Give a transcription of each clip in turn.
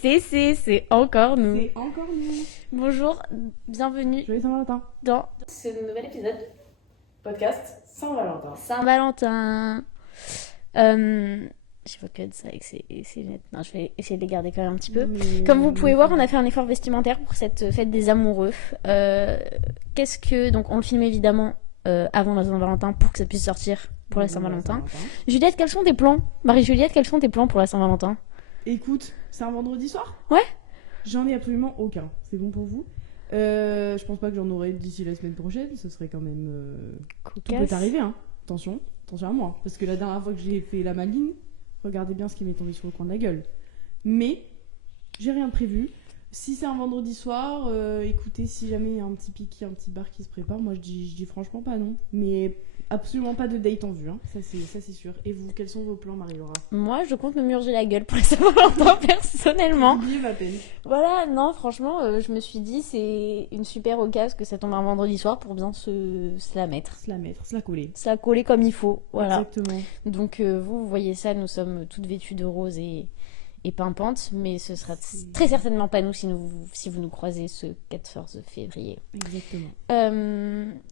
C'est encore nous. C'est encore nous. Bonjour, bienvenue Joyeux Saint-Valentin. dans ce nouvel épisode Podcast Saint-Valentin. Saint-Valentin. Je vois que ça avec ces lunettes. Non, je vais essayer de les garder quand même un petit peu. Comme vous pouvez voir, on a fait un effort vestimentaire pour cette fête des amoureux. Donc on le filme évidemment avant la Saint-Valentin pour que ça puisse sortir pour la Saint-Valentin. Juliette, quels sont tes plans? Marie-Juliette, quels sont tes plans pour la Saint-Valentin? Écoute, c'est un vendredi soir? Ouais. J'en ai absolument aucun. C'est bon pour vous? Je pense pas que j'en aurai d'ici la semaine prochaine. Ce serait quand même... Tout peut arriver, hein. Attention à moi. Parce que la dernière fois que j'ai fait la maline, regardez bien ce qui m'est tombé sur le coin de la gueule. Mais, j'ai rien prévu. Si c'est un vendredi soir, écoutez, si jamais il y a un petit pic, un petit bar qui se prépare, moi je dis franchement pas non. Mais absolument pas de date en vue, hein. Ça c'est sûr. Et vous, quels sont vos plans, Marie-Laura? Moi, je compte me murger la gueule pour la Saint-Valentin, personnellement. Oubliez ma peine. Voilà, non, franchement, je me suis dit, c'est une super occasion que ça tombe un vendredi soir pour bien se la mettre. Se la coller. Se la coller comme il faut, voilà. Exactement. Donc, vous voyez ça, nous sommes toutes vêtues de rose et pimpantes, mais ce sera très certainement pas nous si vous nous croisez ce 14 février. Exactement.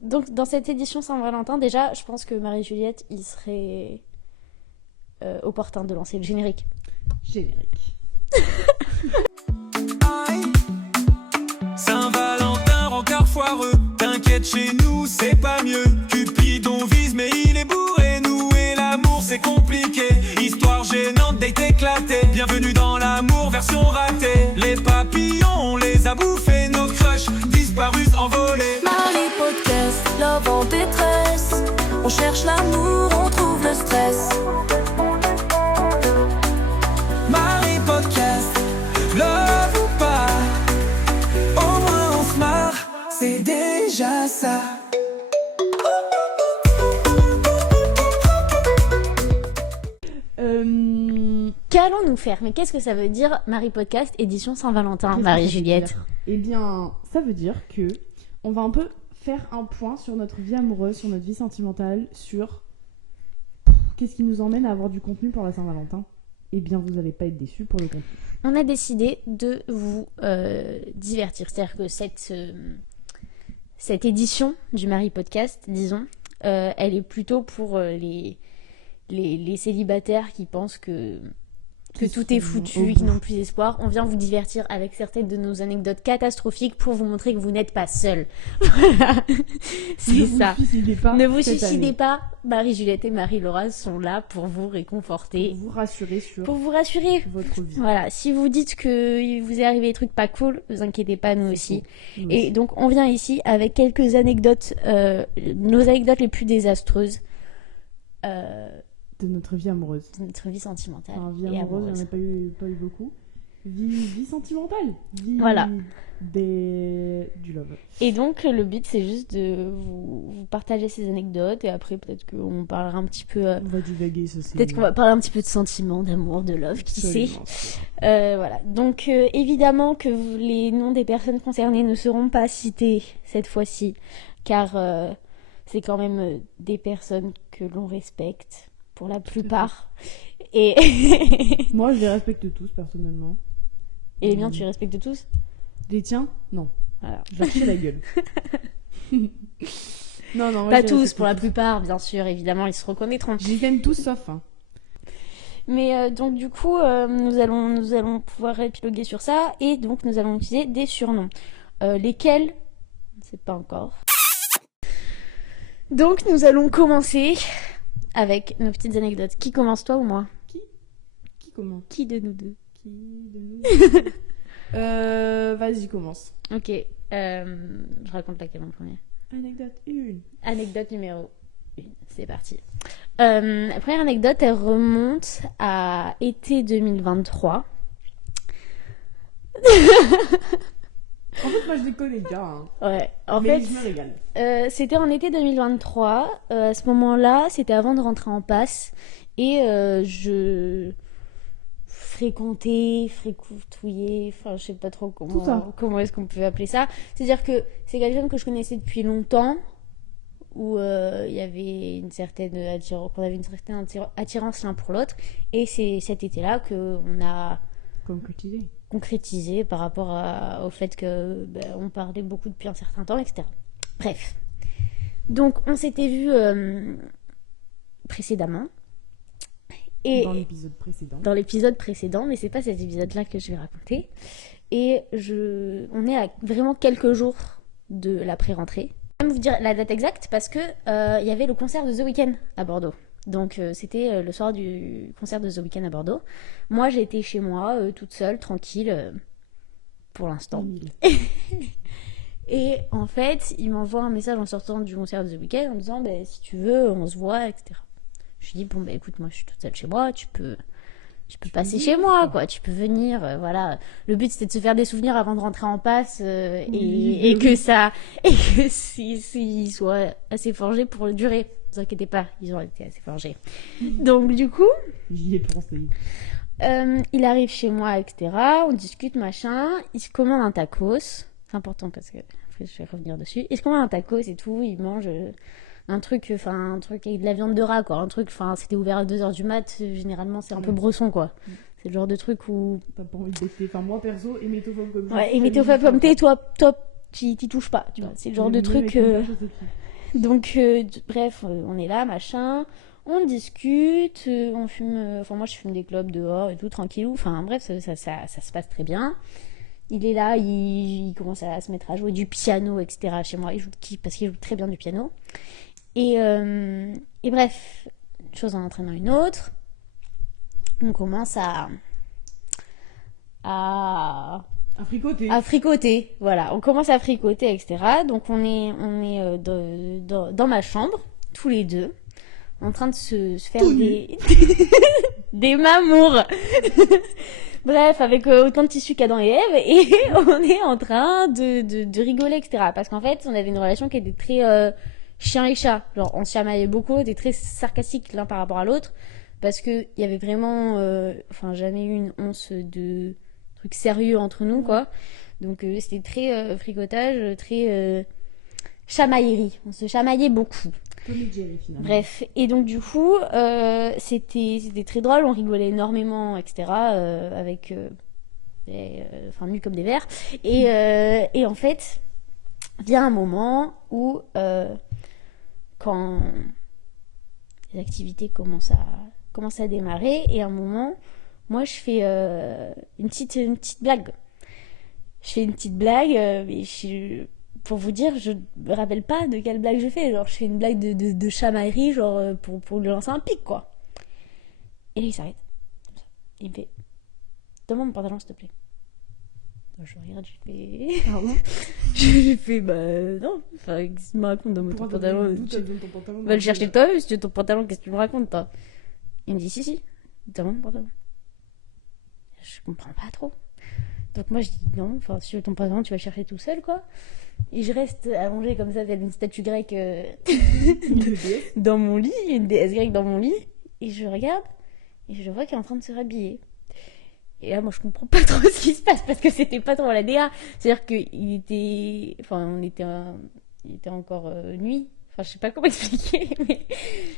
Donc, dans cette édition Saint-Valentin, déjà, je pense que Marie-Juliette, il serait opportun de lancer le générique. Générique. Saint-Valentin, rencard foireux. T'inquiète, chez nous, c'est pas mieux. Cupidon vise, mais il est bourré. Nous et l'amour, c'est compliqué. Histoire gênante, date éclatée. Bienvenue dans l'amour, version ratée. Les papillons, on les a bouffés. Nos crushs disparus, envolés. Marie Podcast, love en détresse. On cherche l'amour, on trouve le stress. Marie Podcast, love ou pas, au moins on se marre, c'est déjà ça. Qu'allons-nous faire? Mais qu'est-ce que ça veut dire Marie Podcast édition Saint-Valentin, Marie-Juliette? Eh bien, ça veut dire que on va un peu faire un point sur notre vie amoureuse, sur notre vie sentimentale, sur qu'est-ce qui nous emmène à avoir du contenu pour la Saint-Valentin. Eh bien, vous n'allez pas être déçus pour le contenu. On a décidé de vous divertir. C'est-à-dire que cette édition du Marie Podcast, disons, elle est plutôt pour les célibataires qui pensent que tout est foutu, qui n'ont plus espoir. On vient vous divertir avec certaines de nos anecdotes catastrophiques pour vous montrer que vous n'êtes pas seuls. Voilà, c'est ça. Ne vous suicidez pas. Marie-Juliette et Marie-Laura sont là pour vous réconforter. Pour vous rassurer sur votre vie. Voilà, si vous dites que vous est arrivé des trucs pas cool, vous inquiétez pas, nous aussi. Et donc on vient ici avec quelques anecdotes, nos anecdotes les plus désastreuses. De notre vie amoureuse. De notre vie sentimentale. Enfin, vie amoureuse, il n'y en a pas eu beaucoup. Vie sentimentale. Voilà. Du love. Et donc, le but, c'est juste de vous partager ces anecdotes. Et après, peut-être qu'on parlera un petit peu... on va divaguer, ça c'est... Peut-être qu'on va parler un petit peu de sentiments, d'amour, de love, qui sait. Voilà. Donc, évidemment que les noms des personnes concernées ne seront pas cités cette fois-ci. Car c'est quand même des personnes que l'on respecte. Pour la plupart. Et moi, je les respecte tous, personnellement. Et les miens, tu les respectes tous? Les tiens? Non. Voilà. Je vais acheter la gueule. Non, pas tous, pour la plupart, bien sûr, évidemment, ils se reconnaîtront. Je les aime tous, sauf un. Mais donc, du coup, nous allons pouvoir épiloguer sur ça. Et donc, nous allons utiliser des surnoms. Lesquels? On ne sait pas encore. Donc, nous allons commencer... avec nos petites anecdotes. Qui commence, toi ou moi? Qui commence? Qui de nous deux? Vas-y, commence. Ok. Je raconte laquelle en premier? Anecdote 1. Anecdote numéro 1. C'est parti. La première anecdote, elle remonte à été 2023. En fait, moi, je les connais bien. Hein. Ouais. Mais je me régale. C'était en été 2023. À ce moment-là, c'était avant de rentrer en passe. Et je fréquentais, enfin, je sais pas trop comment est-ce qu'on peut appeler ça. C'est-à-dire que c'est quelqu'un que je connaissais depuis longtemps, où il y avait une certaine attirance l'un pour l'autre. Et c'est cet été-là qu'on a concrétisé par rapport au fait que on parlait beaucoup depuis un certain temps, etc. Bref. Donc, on s'était vu précédemment. Et dans l'épisode précédent, mais c'est pas cet épisode-là que je vais raconter. Et on est à vraiment quelques jours de la pré-rentrée. Je vais vous dire la date exacte parce que y avait le concert de The Weeknd à Bordeaux. Donc c'était le soir du concert de The Weeknd à Bordeaux. Moi j'ai été chez moi toute seule, tranquille, pour l'instant. Et en fait, il m'envoie un message en sortant du concert de The Weeknd en me disant si tu veux, on se voit, etc. Je lui dis écoute, moi je suis toute seule chez moi, tu peux passer chez moi, quoi. Tu peux venir, voilà. Le but c'était de se faire des souvenirs avant de rentrer en passe et que s'ils soient assez forgés pour durer. Ne vous inquiétez pas, ils ont été assez forgés. Donc du coup, j'y ai pensé. Il arrive chez moi, etc. On discute, machin. Il se commande un tacos. C'est important parce que après je vais revenir dessus. Il se commande un tacos et tout. Il mange un truc avec de la viande de rat, quoi. Un truc, c'était ouvert à 2h du mat. Généralement, c'est un peu bresson, quoi. C'est le genre de truc où... T'as pas envie de tester. Enfin, moi, perso, émétophobe comme ça. Ouais, émétophobe comme t'es, toi, t'y touches pas, tu vois. C'est le genre de truc... Donc, bref, on est là, machin... On discute, on fume... Enfin, moi, je fume des clopes dehors et tout, tranquillou. Enfin, bref, ça se passe très bien. Il est là, il commence à se mettre à jouer du piano, etc. chez moi. Parce qu'il joue très bien du piano. Et bref, une chose en entraînant une autre. On commence à fricoter. Voilà, on commence à fricoter, etc. Donc, on est dans ma chambre, tous les deux. En train de se faire des mamours. Bref, avec autant de tissu qu'Adam et Ève, et on est en train de rigoler, etc. Parce qu'en fait, on avait une relation qui était très chien et chat. Genre, on se chamaillait beaucoup, on était très sarcastique l'un par rapport à l'autre, parce qu'il y avait vraiment jamais eu une once de trucs sérieux entre nous, quoi. Donc, c'était très fricotage, très chamaillerie. On se chamaillait beaucoup. Bref, et donc du coup, c'était très drôle, on rigolait énormément, etc. Avec nus comme des vers. Et en fait, vient un moment où, quand les activités commencent à démarrer, et à un moment, moi je fais une petite blague. Je fais une petite blague, mais pour vous dire, je me rappelle pas de quelle blague je fais. Genre, je fais une blague de chamaillerie, genre, pour lui lancer un pic, quoi. Et là, il s'arrête. Il me fait « Donne-moi mon pantalon, s'il te plaît. » Je regarde, je fais... Pardon. Je fais non. Enfin, qu'est-ce que tu me racontes? Donne-moi ton pantalon. Va le chercher toi, si tu veux ton pantalon, qu'est-ce que tu me racontes, toi? Il me dit « Si. Donne-moi mon pantalon. » Je comprends pas trop. Donc moi je dis non, enfin si tu veux ton pantalon tu vas le chercher tout seul, quoi. Et je reste allongée comme ça, telle une statue grecque dans mon lit, une déesse grecque dans mon lit. Et je regarde et je vois qu'il est en train de se rhabiller. Et là moi je comprends pas trop ce qui se passe parce que c'était pas trop la DA. C'est-à-dire qu'il était... Enfin il était encore nuit. Enfin je sais pas comment expliquer, mais...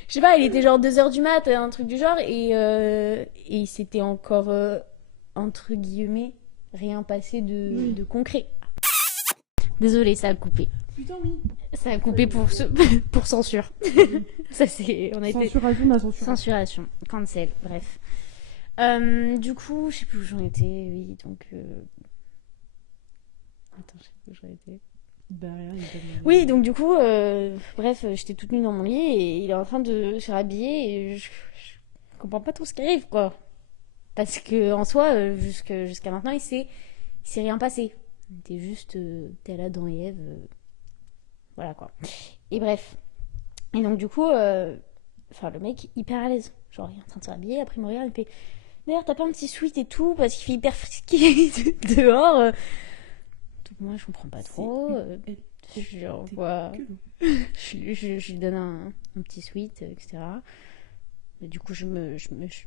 Je sais pas, il était genre 2h du mat, un truc du genre. Et c'était encore, entre guillemets, rien passé de concret. Désolée, ça a coupé. Putain, oui. Ça a coupé pour censure. Ça c'est... On a été... Censuration. Cancel, bref. Du coup, je sais plus où j'en étais, oui, donc... Attends, je sais plus où j'en étais. Oui, donc du coup, bref, j'étais toute nue dans mon lit et il est en train de se rhabiller et je comprends pas trop ce qui arrive, quoi. Parce que en soi, jusqu'à maintenant, il s'est rien passé. T'es juste, t'es là dans Ève, voilà, quoi. Et bref. Et donc du coup, le mec hyper à l'aise. Genre, il est en train de se rhabiller, après il me regarde, il me fait d'ailleurs, t'as pas un petit sweat et tout, parce qu'il fait hyper frisky dehors. Donc moi, je comprends pas trop. Je lui donne un petit sweat, etc. Et du coup, je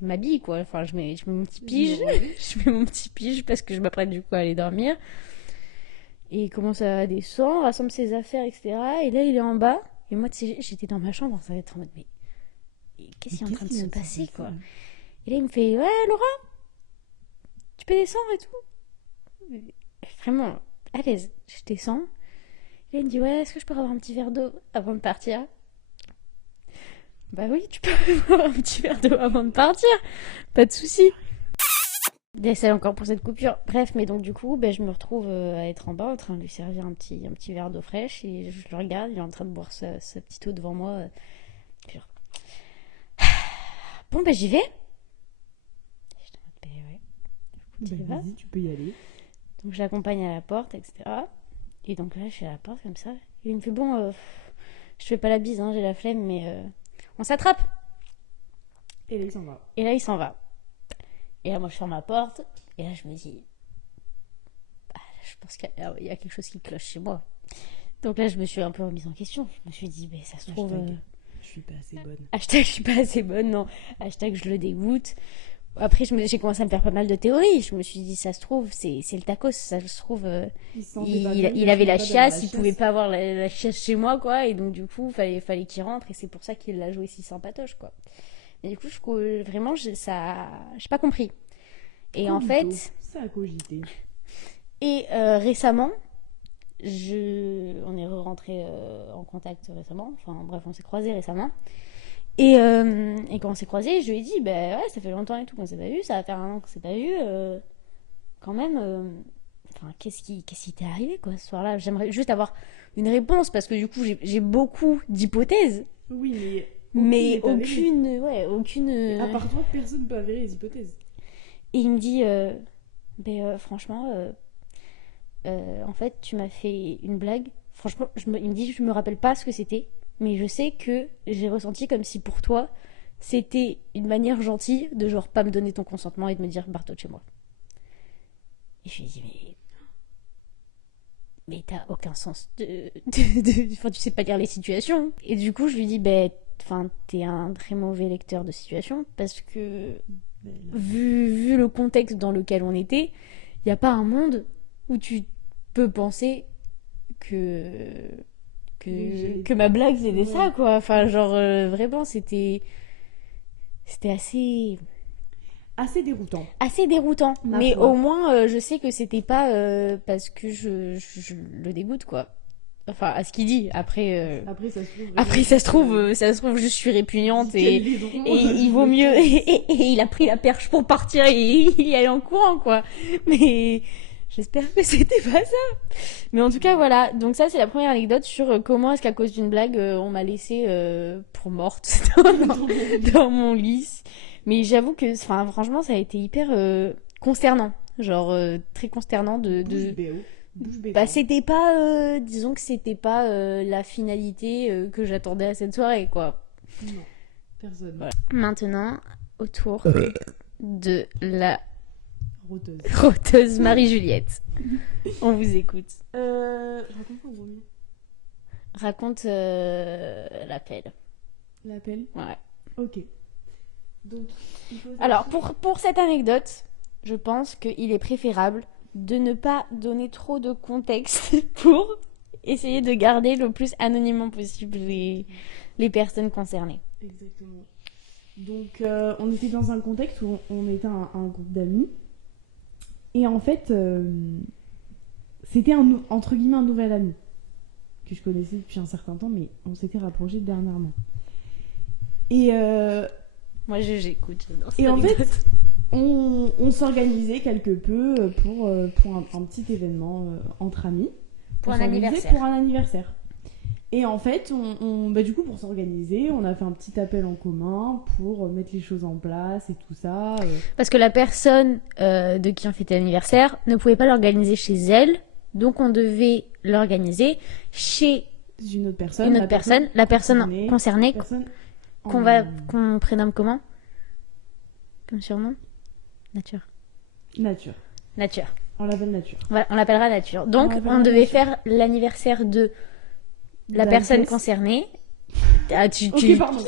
m'habille, quoi. Enfin, je mets mon petit pige. Je mets mon petit pige parce que je m'apprête du coup à aller dormir. Et il commence à descendre, rassemble ses affaires, etc. Et là, il est en bas. Et moi, tu sais, j'étais dans ma chambre, ça va être en mode, mais qu'est-ce qui est en train de se passer, quoi? Et là, il me fait, ouais, Laura, tu peux descendre et tout. Vraiment à l'aise. Je descends. Et là, il me dit, ouais, est-ce que je peux avoir un petit verre d'eau avant de partir? Bah oui, tu peux avoir un petit verre d'eau avant de partir. Pas de souci. Décèle encore pour cette coupure. Bref, mais donc du coup, ben, je me retrouve à être en bas en train de lui servir un petit verre d'eau fraîche et je le regarde, il est en train de boire sa petite eau devant moi. Genre... Bon, ben j'y vais. Je te dis, ouais. Bah, vas-y, tu peux y aller. Donc je l'accompagne à la porte, etc. Et donc là, je suis à la porte comme ça. Et il me fait, bon, je fais pas la bise, hein, j'ai la flemme, mais on s'attrape. Et là, il s'en va. Et là, il s'en va. Et là, moi, je ferme ma porte. Et là, je me dis... je pense qu'il y a quelque chose qui cloche chez moi. Donc là, je me suis un peu remise en question. Je me suis dit, ça se trouve... Je suis pas assez bonne. Hashtag, je suis pas assez bonne, non. Hashtag, je le dégoûte. Après, j'ai commencé à me faire pas mal de théories. Je me suis dit, ça se trouve, c'est le tacos. Ça se trouve, il avait la chiasse, il pouvait pas avoir la chiasse chez moi, quoi. Et donc, du coup, fallait qu'il rentre. Et c'est pour ça qu'il l'a joué si sympatoche, quoi. Et du coup, vraiment, j'ai pas compris. Et en fait... Ça a cogité. Et récemment, on est rentré en contact récemment. Enfin, bref, on s'est croisés récemment. Et quand on s'est croisés, je lui ai dit, ouais, ça fait longtemps et tout qu'on s'est pas vu. Ça va faire 1 an qu'on s'est pas vu. Quand même... Enfin, qu'est-ce qui t'est arrivé, quoi, ce soir-là? J'aimerais juste avoir une réponse, parce que du coup, j'ai beaucoup d'hypothèses. Oui, mais aucune... À part toi, personne ne peut avérer les hypothèses. Et il me dit, franchement, en fait, tu m'as fait une blague. Franchement, il me dit, je me rappelle pas ce que c'était, mais je sais que j'ai ressenti comme si pour toi, c'était une manière gentille de genre pas me donner ton consentement et de me dire, barre-toi de chez moi. Et je lui ai dit, mais t'as aucun sens enfin, tu sais pas lire les situations. Et du coup, je lui dis, t'es un très mauvais lecteur de situation, parce que vu le contexte dans lequel on était, il n'y a pas un monde où tu peux penser que ma blague c'était ça, quoi. Enfin, genre, vraiment, c'était assez déroutant. Assez déroutant. Mais au moins, je sais que c'était pas parce que je le dégoûte, quoi. Enfin, à ce qu'il dit. Après, ça se trouve, je suis répugnante et il vaut mieux. Et il a pris la perche pour partir et il y allait en courant, quoi. Mais j'espère que c'était pas ça. Mais en tout cas, voilà. Donc ça, c'est la première anecdote sur comment est-ce qu'à cause d'une blague, on m'a laissée pour morte dans mon lit. Mais j'avoue que, franchement, ça a été hyper consternant. Genre, très consternant de... c'était pas... disons que c'était pas la finalité que j'attendais à cette soirée, quoi. Non, personne. Voilà. Maintenant, autour de la... Roteuse Marie-Juliette. On vous écoute. Raconte en premier. Raconte l'appel. L'appel ? Ouais. Ok. Donc, alors, pour cette anecdote, je pense qu'il est préférable de ne pas donner trop de contexte pour essayer de garder le plus anonymement possible les personnes concernées. Exactement. Donc, on était dans un contexte où on était un groupe d'amis. Et en fait, c'était entre guillemets un nouvel ami que je connaissais depuis un certain temps, mais on s'était rapprochés dernièrement. Et... moi, j'écoute. Et en fait, on s'organisait quelque peu pour un petit événement entre amis. Pour un anniversaire. Et en fait, du coup, pour s'organiser, on a fait un petit appel en commun pour mettre les choses en place et tout ça. Parce que la personne de qui on fêtait l'anniversaire ne pouvait pas l'organiser chez elle, donc on devait l'organiser chez une autre personne. La personne concernée. Qu'on prénomme comment? Comme surnom? Nature. On l'appelle Nature. Voilà, on l'appellera Nature. Donc, on devait faire l'anniversaire de la personne concernée. Ok, pardon.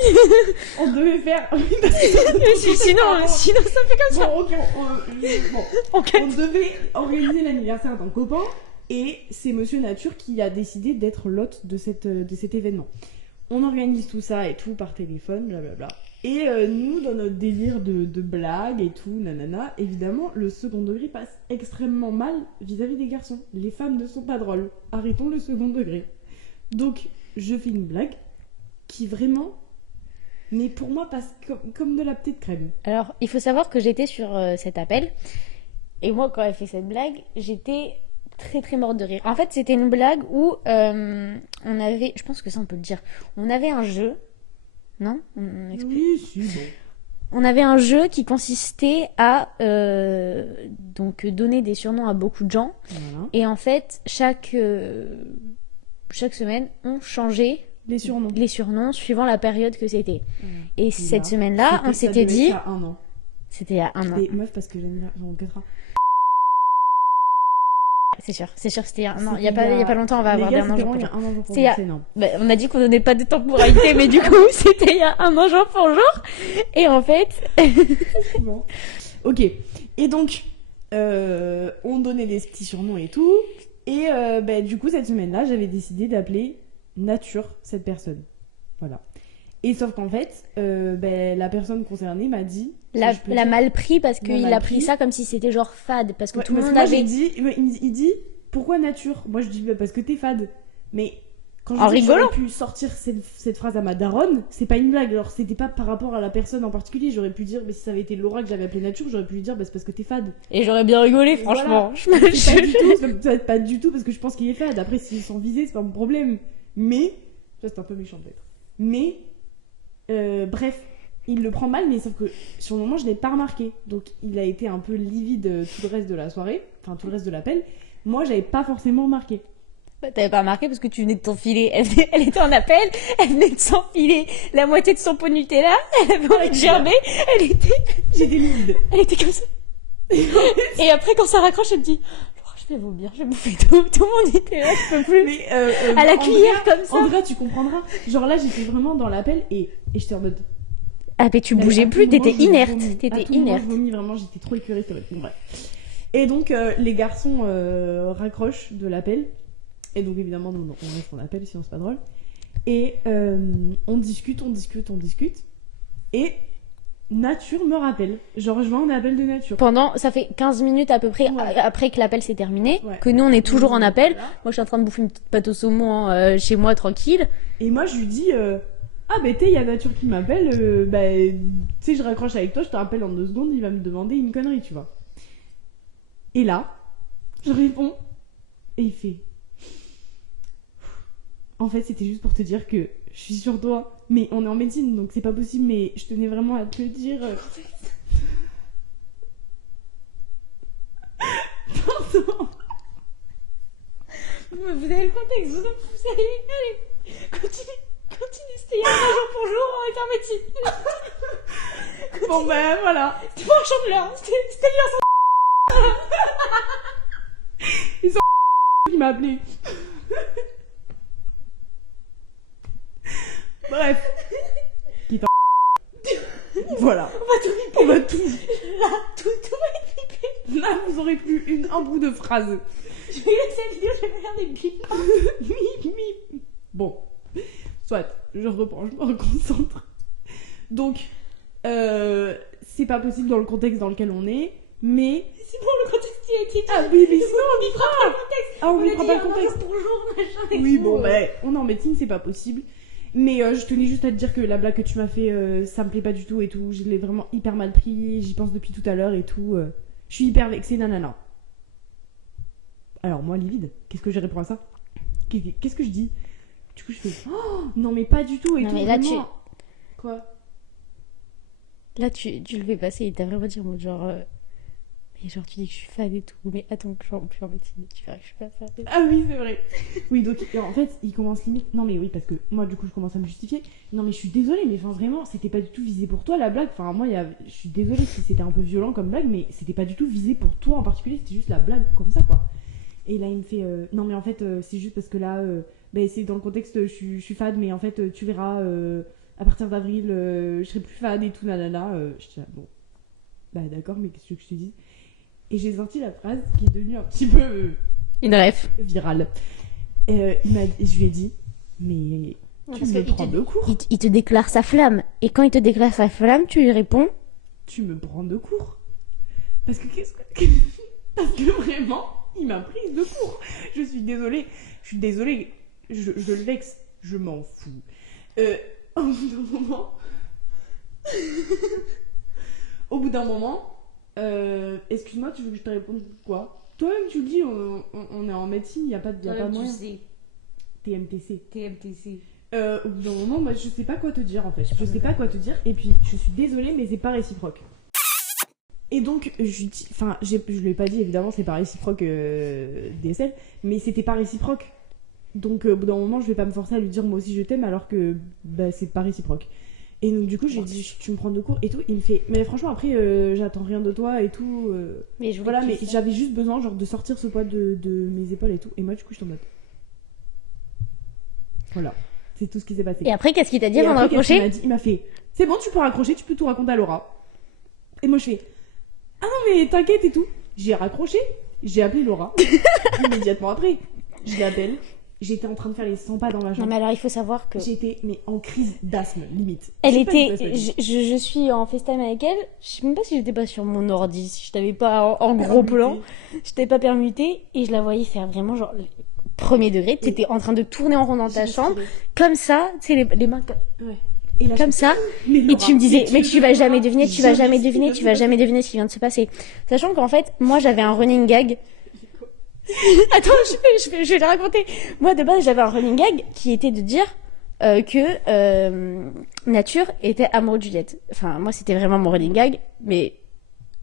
On devait faire... sinon, ça fait comme ça. On devait organiser l'anniversaire d'un copain et c'est Monsieur Nature qui a décidé d'être l'hôte de cet événement. On organise tout ça et tout par téléphone, blablabla. Et nous, dans notre délire de blague et tout, nanana, évidemment, le second degré passe extrêmement mal vis-à-vis des garçons. Les femmes ne sont pas drôles. Arrêtons le second degré. Donc, je fais une blague qui vraiment, mais pour moi, passe comme de la petite crème. Alors, il faut savoir que j'étais sur cet appel. Et moi, quand elle fait cette blague, j'étais très très morte de rire. En fait, c'était une blague où on avait, je pense que ça on peut le dire, on avait un jeu. Non, on explique. Oui, si, bon. On avait un jeu qui consistait à donc donner des surnoms à beaucoup de gens. Voilà. Et en fait, chaque semaine, on changeait Les surnoms. les surnoms suivant la période que c'était. Voilà. Et cette semaine-là, on Ça s'était devait dit... être il y a 1 an. C'était il y a 1 an. Et meuf, parce que j'aime bien, j'en guettera. C'est sûr, c'était il y a 1 an. Il y C'était a pas longtemps, on va Les avoir gars, des 1 an c'était jour vraiment pour il y a jour. 1 an jour pour C'est il y a- jour, c'est énorme. Bah, on a dit qu'on donnait pas de temporalité, mais du coup, c'était il y a 1 an jour pour jour. Et en fait... Bon. Ok. Et donc, on donnait des petits surnoms et tout. Et du coup, cette semaine-là, j'avais décidé d'appeler Nature cette personne. Voilà. Et sauf qu'en fait, la personne concernée m'a dit... l'a si je peux l'a dire- mal pris parce L'a qu'il mal a pris pris. ça comme si c'était genre fade. Parce que Ouais, tout le parce monde que moi, avait... j'ai dit, il dit, pourquoi Nature? Moi, je dis, parce que t'es fade. Mais quand En je dis que rigolant. j'aurais pu sortir cette phrase à ma daronne, c'est pas une blague. Alors, c'était pas par rapport à la personne en particulier. J'aurais pu dire, mais si ça avait été Laura que j'avais appelé Nature, j'aurais pu lui dire, c'est parce que t'es fade. Et j'aurais bien rigolé, Voilà. franchement. C'est pas du tout, c'est pas du tout parce que je pense qu'il est fade. Après, s'ils sont visés, c'est pas mon problème. Mais, ça c'est un peu méchant peut-être. Mais, bref, il le prend mal, mais sauf que sur le moment, je l'ai pas remarqué. Donc, il a été un peu livide tout le reste de la soirée, enfin tout le reste de l'appel. Moi, j'avais pas forcément remarqué. Bah, t'avais pas remarqué parce que tu venais de t'enfiler. Elle était en appel, elle venait de s'enfiler la moitié de son pot Nutella, elle avait envie de gerber, J'étais livide. elle était comme ça. Et après, quand ça raccroche, elle me dit oh, je vais vomir, je vais bouffer tout mon Nutella, je peux plus. Mais, À la cuillère, comme ça. En vrai, tu comprendras. Genre là, j'étais vraiment dans l'appel et j'étais en mode. Ah, mais tu Mais bougeais à plus, tout moment, t'étais je inerte. vomis. T'étais À tout moment, inerte. je vomis, vraiment, j'étais trop écœurée. Bon, bref. Et donc, les garçons raccrochent de l'appel. Et donc, évidemment, on reste en appel, sinon c'est pas drôle. Et on discute. Et Nature me rappelle. Genre, je vois un appel de Nature. Ça fait 15 minutes à peu près Ouais. après que l'appel s'est terminé, Ouais. que nous on est toujours en appel. Voilà. Moi je suis en train de bouffer une petite pâte au saumon chez moi tranquille. Et moi, je lui dis ah, bah, il y a Nature qui m'appelle. Tu sais, je raccroche avec toi, je te rappelle en 2 secondes, il va me demander une connerie, tu vois. Et là, je réponds. Et il fait. En fait, c'était juste pour te dire que je suis sur toi. Mais on est en médecine, donc c'est pas possible. Mais je tenais vraiment à te le dire. Pardon. Vous avez le contexte, vous savez. Allez, continue, c'était il y a 1 jour pour jour en médecine. Bon, ben voilà. C'était pas un chanteur, c'était bien Il m'a appelé. Bref. Quitte voilà. On va tout. là, tout va être pipé. Là, vous aurez plus un bout de phrase. Je vais laisser cette vidéo, je vais faire des bips. Mip. Bon. Soit, je reprends, je me reconcentre. Donc, c'est pas possible dans le contexte dans lequel on est, mais... C'est bon, le contexte il a été dit. Ah oui, mais sinon on y on prend pas le contexte. Ah, on On n'y a prend dit pas le un contexte. jour pour jour, machin et Oui, tout, bon, on est en médecine, c'est pas possible. Mais je tenais juste à te dire que la blague que tu m'as fait, ça me plaît pas du tout et tout. Je l'ai vraiment hyper mal pris, j'y pense depuis tout à l'heure et tout. Je suis hyper vexée, nanana. Alors moi, livide, qu'est-ce que j'ai répondu à ça? Qu'est-ce que je dis? Du coup, je fais oh, non, mais pas du tout et Non, tout. mais là, vraiment. Quoi? Là, tu le fais passer, il t'a vraiment dit en mode genre. Mais genre, tu dis que je suis fan et tout. Mais attends, que je suis plus en médecine, tu verras que je suis pas fan. Ah oui, c'est vrai. Oui, donc en fait, il commence limite. Non, mais oui, parce que moi, du coup, je commence à me justifier. Non, mais je suis désolée, mais enfin, vraiment, c'était pas du tout visé pour toi la blague. Enfin, moi, je suis désolée si c'était un peu violent comme blague, mais c'était pas du tout visé pour toi en particulier, c'était juste la blague comme ça, quoi. Et là, il me fait non, mais en fait, c'est juste parce que là, c'est dans le contexte, je suis fade, mais en fait, tu verras, à partir d'avril, je serai plus fade et tout, nanana. Je dis, ah, bon, bah d'accord, mais qu'est-ce que je te dis? Et j'ai sorti la phrase qui est devenue un petit peu Une ref. virale. Je lui ai dit, mais Tu me prends de court. Il te déclare sa flamme. Et quand il te déclare sa flamme, tu lui réponds. Tu me prends de court. Parce que parce que vraiment, il m'a prise de court. Je suis désolée. Je le vexe. Je m'en fous. Au bout d'un moment, excuse-moi, tu veux que je te réponde quoi? Toi-même, tu le dis, on est en médecine, il n'y a pas de moyen. TMTC. Au bout d'un moment, moi, je sais pas quoi te dire, en fait. Je sais pas quoi te dire, et puis, je suis désolée, mais c'est pas réciproque. Et donc, je lui ai pas dit, évidemment, c'est pas réciproque DSL, mais c'était pas réciproque. Donc, au bout d'un moment, je vais pas me forcer à lui dire moi aussi je t'aime, alors que c'est pas réciproque. Et donc, du coup, j'ai dit tu me prends de court et tout. Il me fait mais franchement, après, j'attends rien de toi et tout. Mais j'avais juste besoin, genre, de sortir ce poids de mes épaules et tout. Et moi, du coup, je t'en mode. Voilà. C'est tout ce qui s'est passé. Et après, qu'est-ce qu'il t'a dit avant de raccrocher? Il m'a fait c'est bon, tu peux raccrocher, tu peux tout raconter à Laura. Et moi, je fais ah non, mais t'inquiète et tout. J'ai raccroché, j'ai appelé Laura. Immédiatement après, je l'appelle. J'étais en train de faire les 100 pas dans la chambre. Non, mais alors il faut savoir que. J'étais en crise d'asthme, limite. Elle était. Je suis en FaceTime avec elle. Je sais même pas si j'étais pas sur mon ordi, si je t'avais pas en gros plan. Je t'avais pas permuté. Et je la voyais faire vraiment genre. Premier degré. T'étais en train de tourner en rond dans ta chambre. Comme ça, tu sais, les mains. Ouais. Et là, comme ça, et tu me disais, mais tu vas jamais deviner ce qui vient de se passer. Sachant qu'en fait, moi j'avais un running gag. Attends, je vais le raconter. Moi de base, j'avais un running gag qui était de dire que Nature était amoureux de Juliette. Enfin, moi c'était vraiment mon running gag, mais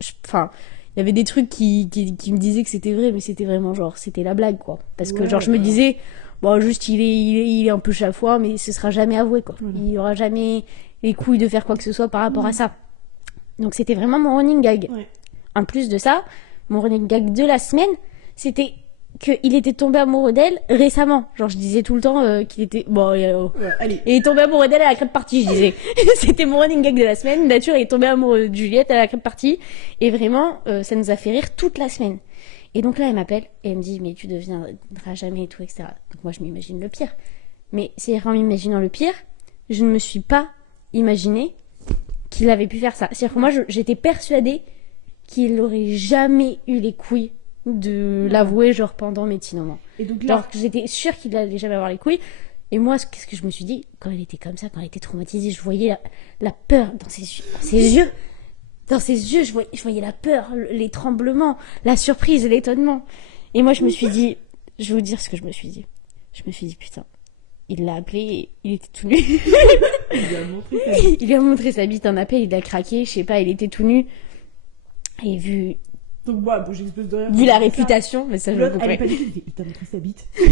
il y avait des trucs qui me disaient que c'était vrai, mais c'était vraiment genre, c'était la blague quoi. Parce que genre je me disais. Bon, juste, il est un peu chafouin, mais ce sera jamais avoué, quoi. Il y aura jamais les couilles de faire quoi que ce soit par rapport à ça. Donc, c'était vraiment mon running gag. Ouais. En plus de ça, mon running gag de la semaine, c'était qu'il était tombé amoureux d'elle récemment. Genre, je disais tout le temps qu'il était... Bon, allez. Il est tombé amoureux d'elle à la crêpe party, je disais. C'était mon running gag de la semaine. Nature est tombé amoureux de Juliette à la crêpe party. Et vraiment, ça nous a fait rire toute la semaine. Et donc là, elle m'appelle et elle me dit « Mais tu deviendras jamais et tout, etc. » Donc moi, je m'imagine le pire. Mais c'est en m'imaginant le pire, je ne me suis pas imaginé qu'il avait pu faire ça. C'est-à-dire que moi, j'étais persuadée qu'il n'aurait jamais eu les couilles de l'avouer, genre pendant mes petits moments. Et donc là... Alors que j'étais sûre qu'il n'allait jamais avoir les couilles. Et moi, qu'est-ce que je me suis dit? Quand elle était comme ça, quand elle était traumatisée, je voyais la peur dans ses yeux. Dans ses yeux, je voyais la peur, les tremblements, la surprise, l'étonnement. Et moi, je me suis dit... Je vais vous dire ce que je me suis dit. Je me suis dit, putain, il l'a appelé et il était tout nu. Il lui a montré sa bite en appel, il a craqué, je sais pas, il était tout nu. Et vu... Donc moi, j'explose de rire. Vu la réputation, mais ça je le comprends. Elle est pas dit, il t'a montré sa bite. Je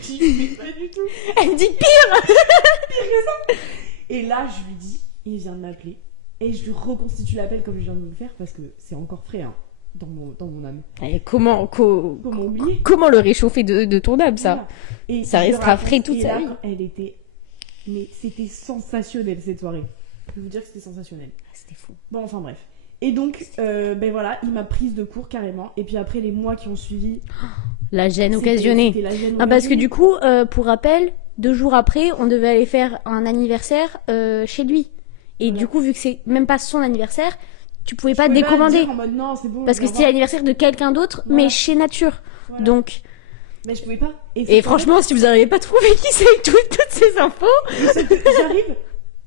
dis, mais pas du tout. Elle me dit pire. Pire que ça. Et là, je lui dis, il vient de m'appeler. Et je lui reconstitue l'appel comme je viens de le faire parce que c'est encore frais hein, dans mon âme. Et comment oublier? Comment le réchauffer de ton âme, ça voilà. Et ça restera frais toute sa vie. Elle était... Mais c'était sensationnel cette soirée. Je peux vous dire que c'était sensationnel. C'était fou. Bon, enfin bref. Et donc, voilà, il m'a prise de court carrément. Et puis après, les mois qui ont suivi... La gêne occasionnée. Parce que du coup, pour rappel, 2 jours après, on devait aller faire un anniversaire chez lui. Et voilà. Du coup, vu que c'est même pas son anniversaire, tu pouvais pas décommander. En mode, non, c'est bon, parce que c'était l'anniversaire de quelqu'un d'autre, voilà. Mais chez Nature. Voilà. Donc. Mais je pouvais pas. Et franchement, si vous n'arrivez pas à trouver qui c'est toutes ces infos. J'arrive.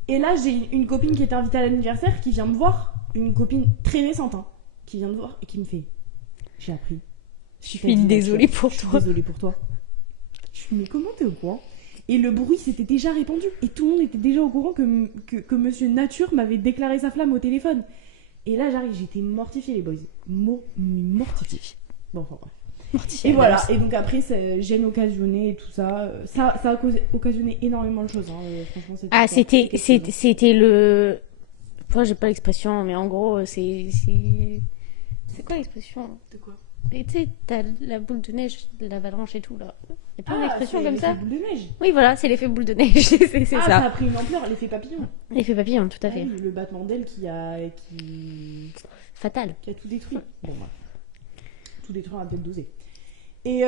Et là, j'ai une copine qui était invitée à l'anniversaire qui vient me voir. Une copine très récente, hein, qui vient me voir et qui me fait. J'ai appris. Je suis désolée pour toi. Je suis désolée pour toi. Je suis mais comment t'es au courant? Et le bruit s'était déjà répandu. Et tout le monde était déjà au courant que Monsieur Nature m'avait déclaré sa flamme au téléphone. Et là, j'arrive, j'étais mortifiée, les boys. Mortifiée. Bon, enfin bref. Mortifiée. Et voilà. Et donc après, gêne occasionnée et tout ça. Ça a occasionné énormément de choses. Hein. Franchement, c'était le... Moi, j'ai pas l'expression, mais en gros, c'est quoi l'expression? De quoi? Tu sais, t'as la boule de neige, l'avalanche et tout, là. Il y a pas une expression comme ça? L'effet boule de neige. Oui, voilà, c'est l'effet boule de neige, c'est ça. Ça a pris une ampleur, l'effet papillon. L'effet papillon, tout à fait. Oui, le battement d'aile Fatal. Qui a tout détruit. Bon, bah. Tout détruit à peine dosé. Et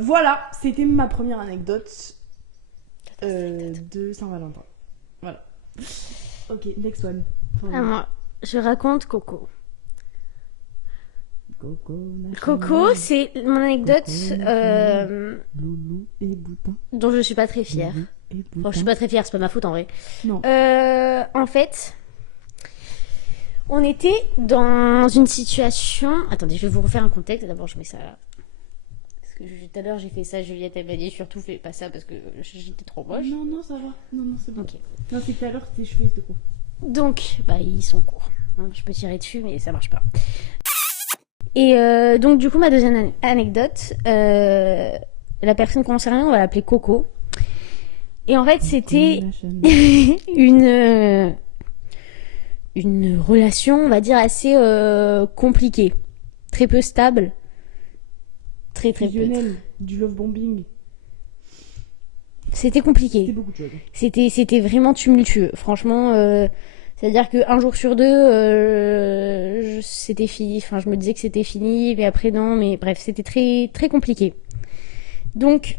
voilà, c'était ma première anecdote. de Saint-Valentin. Voilà. Ok, next one. Moi, je raconte Coco. Coco, Coco, c'est mon anecdote Loulou et Boutin. dont je suis pas très fière. Loulou et Boutin. Enfin, je suis pas très fière, c'est pas ma faute en vrai. Non. En fait, on était dans une situation. Attendez, je vais vous refaire un contexte. D'abord, je mets ça là. Parce que tout à l'heure, j'ai fait ça. Juliette, elle m'a dit surtout fais pas ça parce que j'étais trop moche. Non, ça va. Non, c'est bon. Ok. Non, c'est que tout à l'heure, tes cheveux étaient courts. Donc, ils sont courts. Hein, je peux tirer dessus, mais ça marche pas. Et donc, du coup, ma deuxième anecdote, la personne concernée, on va l'appeler Coco. Et en fait, c'était une relation, on va dire, assez compliquée. Très peu stable. Très peu. Fusionnel, du love bombing. C'était compliqué. C'était beaucoup de choses. C'était vraiment tumultueux. Franchement, c'est-à-dire qu'un jour sur deux, c'était fini. Enfin, je me disais que c'était fini, mais après non. Mais bref, c'était très, très compliqué. Donc,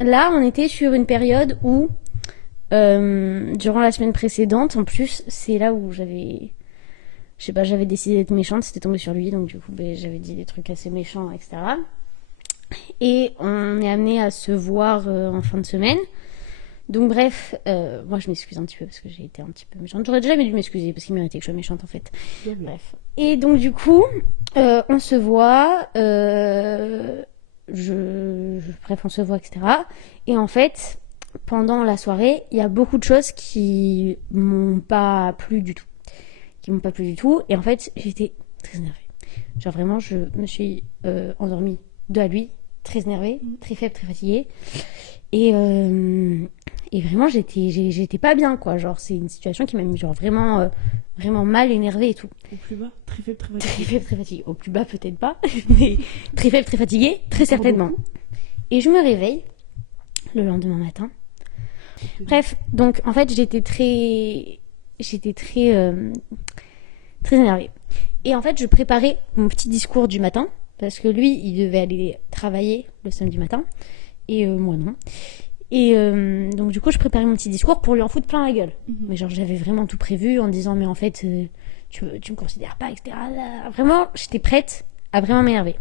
là, on était sur une période où, durant la semaine précédente, en plus, c'est là où j'avais décidé d'être méchante, c'était tombé sur lui, donc du coup, j'avais dit des trucs assez méchants, etc. Et on est amené à se voir en fin de semaine. Donc bref, moi je m'excuse un petit peu parce que j'ai été un petit peu méchante. J'aurais jamais dû m'excuser parce qu'il méritait que je sois méchante en fait. Bref. Et donc du coup, on se voit, bref, on se voit, etc. Et en fait, pendant la soirée, il y a beaucoup de choses qui m'ont pas plu du tout. Et en fait, j'étais très énervée. Genre vraiment, je me suis endormie dos à lui, très énervée, très faible, très fatiguée. Et vraiment, j'étais pas bien, quoi. Genre, c'est une situation qui m'a mis genre vraiment mal, énervée et tout. Au plus bas, très faible, très fatiguée. Très faible, très fatiguée. Au plus bas, peut-être pas, mais très faible, très fatiguée, très certainement. Et je me réveille le lendemain matin. Bref, donc en fait, j'étais très énervée. Et en fait, je préparais mon petit discours du matin, parce que lui, il devait aller travailler le samedi matin, et moi non. Et donc du coup, je préparais mon petit discours pour lui en foutre plein la gueule. Mais genre, j'avais vraiment tout prévu en disant, mais en fait, tu me considères pas, etc. Vraiment, j'étais prête à vraiment m'énerver.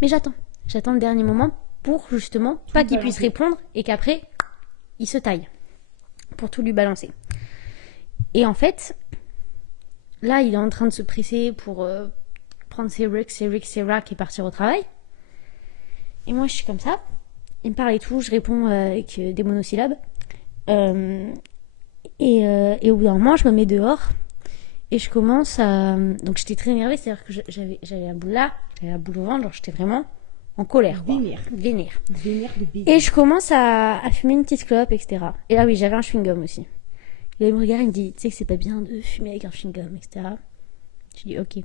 Mais j'attends le dernier moment pour justement pas qu'il puisse répondre et qu'après, il se taille pour tout lui balancer. Et en fait, là, il est en train de se presser pour prendre ses racks et partir au travail. Et moi, je suis comme ça. Il me parle et tout, je réponds avec des monosyllabes. Et au bout d'un moment, je me mets dehors et je commence à... Donc, j'étais très énervée, c'est-à-dire que j'avais la boule là, j'avais la boule au ventre, genre j'étais vraiment en colère. Vénère. Et je commence à fumer une petite clope, etc. Et là, oui, j'avais un chewing-gum aussi. Et là, il me regarde, il me dit, tu sais que c'est pas bien de fumer avec un chewing-gum, etc. Je dis, ok,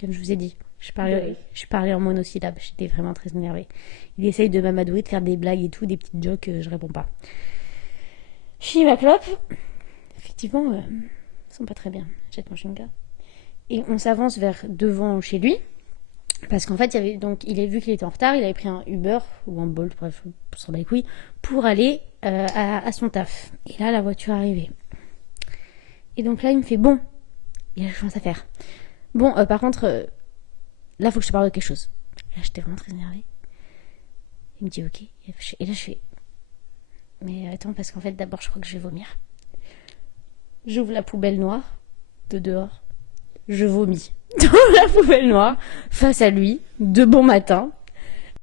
comme je vous ai dit. Je parlais en monosyllabes, j'étais vraiment très énervée. Il essaye de m'amadouer, de faire des blagues et tout, des petites jokes, je réponds pas. Je finis ma clope. Effectivement, ils sont pas très bien. Jette mon chewing-gum. Et on s'avance vers devant chez lui. Parce qu'en fait, il a vu qu'il était en retard, il avait pris un Uber ou un Bolt, bref, on s'en bat les couilles, pour aller à son taf. Et là, la voiture est arrivée. Et donc là, il me fait bon. Et là, je commence à faire. Bon, par contre, là, faut que je te parle de quelque chose. Là, j'étais vraiment très énervée. Il me dit ok. Et là, je fais. Mais attends, parce qu'en fait, d'abord, je crois que je vais vomir. J'ouvre la poubelle noire de dehors. Je vomis dans la poubelle noire face à lui, de bon matin.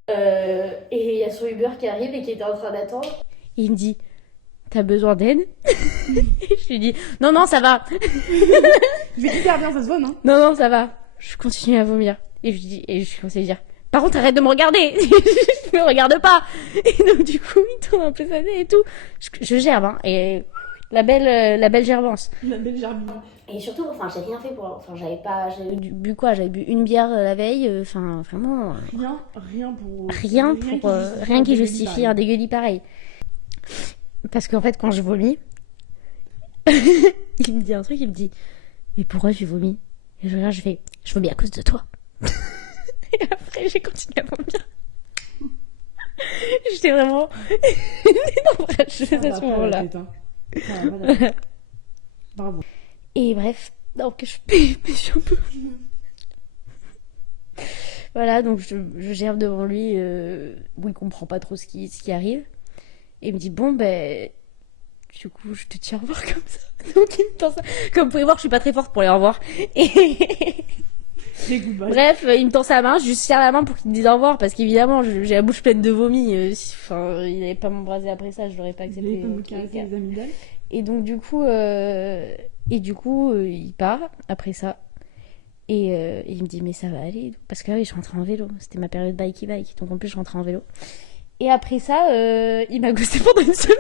Et il y a son Uber qui arrive et qui était en train d'attendre. Et il me dit, t'as besoin d'aide? Je lui dis, non, ça va. Je vais hyper bien, ça se voit, non? Non, ça va. Je continue à vomir. Et je commence à lui dire, par contre, arrête de me regarder. Je me regarde pas. Et donc, du coup, il tourne un peu sa tête et tout. Je gerbe, hein. Et la belle gerbance. La belle gerbille. Et surtout, j'ai rien fait pour... j'avais bu quoi? J'avais bu une bière la veille, vraiment... Rien qui justifie un dégueulis pareil. Parce qu'en fait, quand je vomis, il me dit un truc, il me dit, mais pourquoi tu vomis? Et je regarde, je vomis à cause de toi. Et après, j'ai continué à vomir. J'étais vraiment naufrageuse à ce moment-là. Bravo. Et bref, donc je suis un peu... Voilà, donc je gerbe devant lui, où il comprend pas trop ce qui arrive. Et il me dit, bon, ben... Du coup, je te dis au revoir comme ça. Donc il me tend ça. Comme vous pouvez voir, je suis pas très forte pour les au revoir. Et... Bref, il me tend sa main, je lui serre la main pour qu'il me dise au revoir, parce qu'évidemment, j'ai la bouche pleine de vomi. Enfin, il n'allait pas m'embraser après ça, je l'aurais pas accepté. Il n'allait pas me caresser les amygdales. Et donc du coup, il part après ça. Et il me dit, mais ça va aller. Parce que oui, je rentrais en vélo. C'était ma période bike. Donc en plus, je rentrais en vélo. Et après ça, il m'a ghosté pendant une semaine.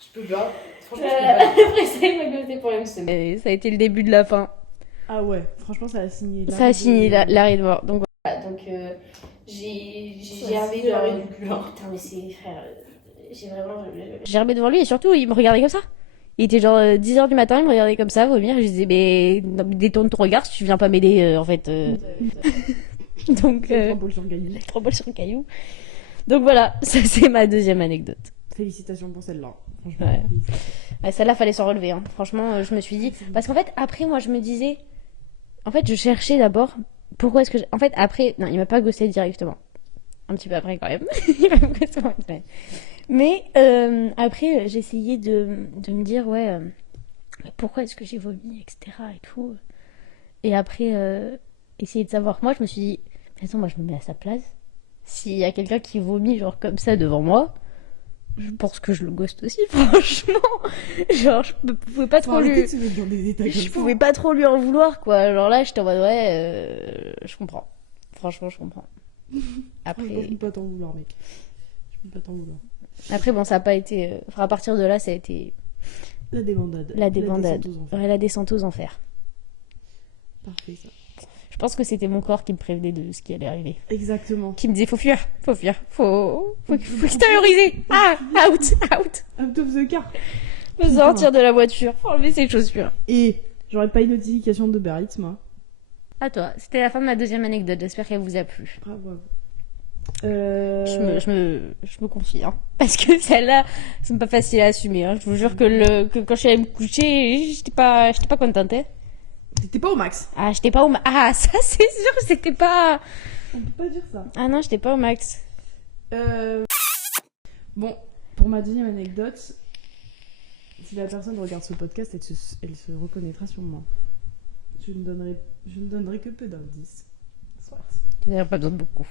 Je peux pas. Franchement, après ça, il m'a ghosté pendant une semaine. Et ça a été le début de la fin. Ah ouais, franchement, ça a signé l'arrêt de mort. Donc voilà, donc j'ai gerbé devant lui. Putain, mais c'est frère, j'ai vraiment gerbé devant lui et surtout, il me regardait comme ça. Il était genre 10h du matin, il me regardait comme ça, vomir, et je disais, mais détourne ton regard si tu viens pas m'aider, en fait. Donc, 3 boules sur le caillou. 3 balles sur le caillou. Donc voilà, ça c'est ma deuxième anecdote. Félicitations pour celle-là. Franchement, ouais, celle-là, fallait s'en relever. Hein. Franchement, je me suis dit... Parce qu'en fait, après, moi, je me disais... En fait, je cherchais d'abord... Pourquoi est-ce que... En fait, après... Non, il m'a pas ghosté directement. Un petit peu après, quand même. Il m'a ghosté pendant une semaine. Mais après, j'essayais de me dire, ouais... mais pourquoi est-ce que j'ai vomi, etc. et tout. Et après, essayer de savoir. Moi, je me suis dit... Attends, moi, je me mets à sa place. S'il y a quelqu'un qui vomit, genre, comme ça, devant moi... Je pense que je le ghost aussi, franchement. Genre, je pouvais pas trop lui... Je pouvais pas trop lui en vouloir, quoi. Genre là, j'étais en mode, ouais, je comprends. Franchement, je comprends. Après... Je peux pas t'en vouloir, mec. Je peux pas t'en vouloir. Après, bon, ça a pas été... Enfin, à partir de là, ça a été... La débandade. La descente aux enfers. Parfait, ça. Je pense que c'était mon corps qui me prévenait de ce qui allait arriver. Exactement. Qui me disait, faut fuir, faut extérioriser. Ah, out. Out of the car. Me sortir de la voiture, faut enlever ses chaussures. Et j'aurais pas une notification de Uber Eats, moi. À toi, c'était la fin de ma deuxième anecdote, j'espère qu'elle vous a plu. Bravo. Je me confie, hein. Parce que celle-là, c'est pas facile à assumer. Hein. Je vous jure que quand je suis allée me coucher, j'étais pas contente. Hein. T'étais pas au max. Ah, j'étais pas au max. Ah, ça c'est sûr, c'était pas... On peut pas dire ça. Ah non, j'étais pas au max. Bon, pour ma deuxième anecdote, si la personne regarde ce podcast, elle se reconnaîtra sur moi. Je ne donnerai que peu d'indices. Soit. Tu n'as pas besoin de beaucoup.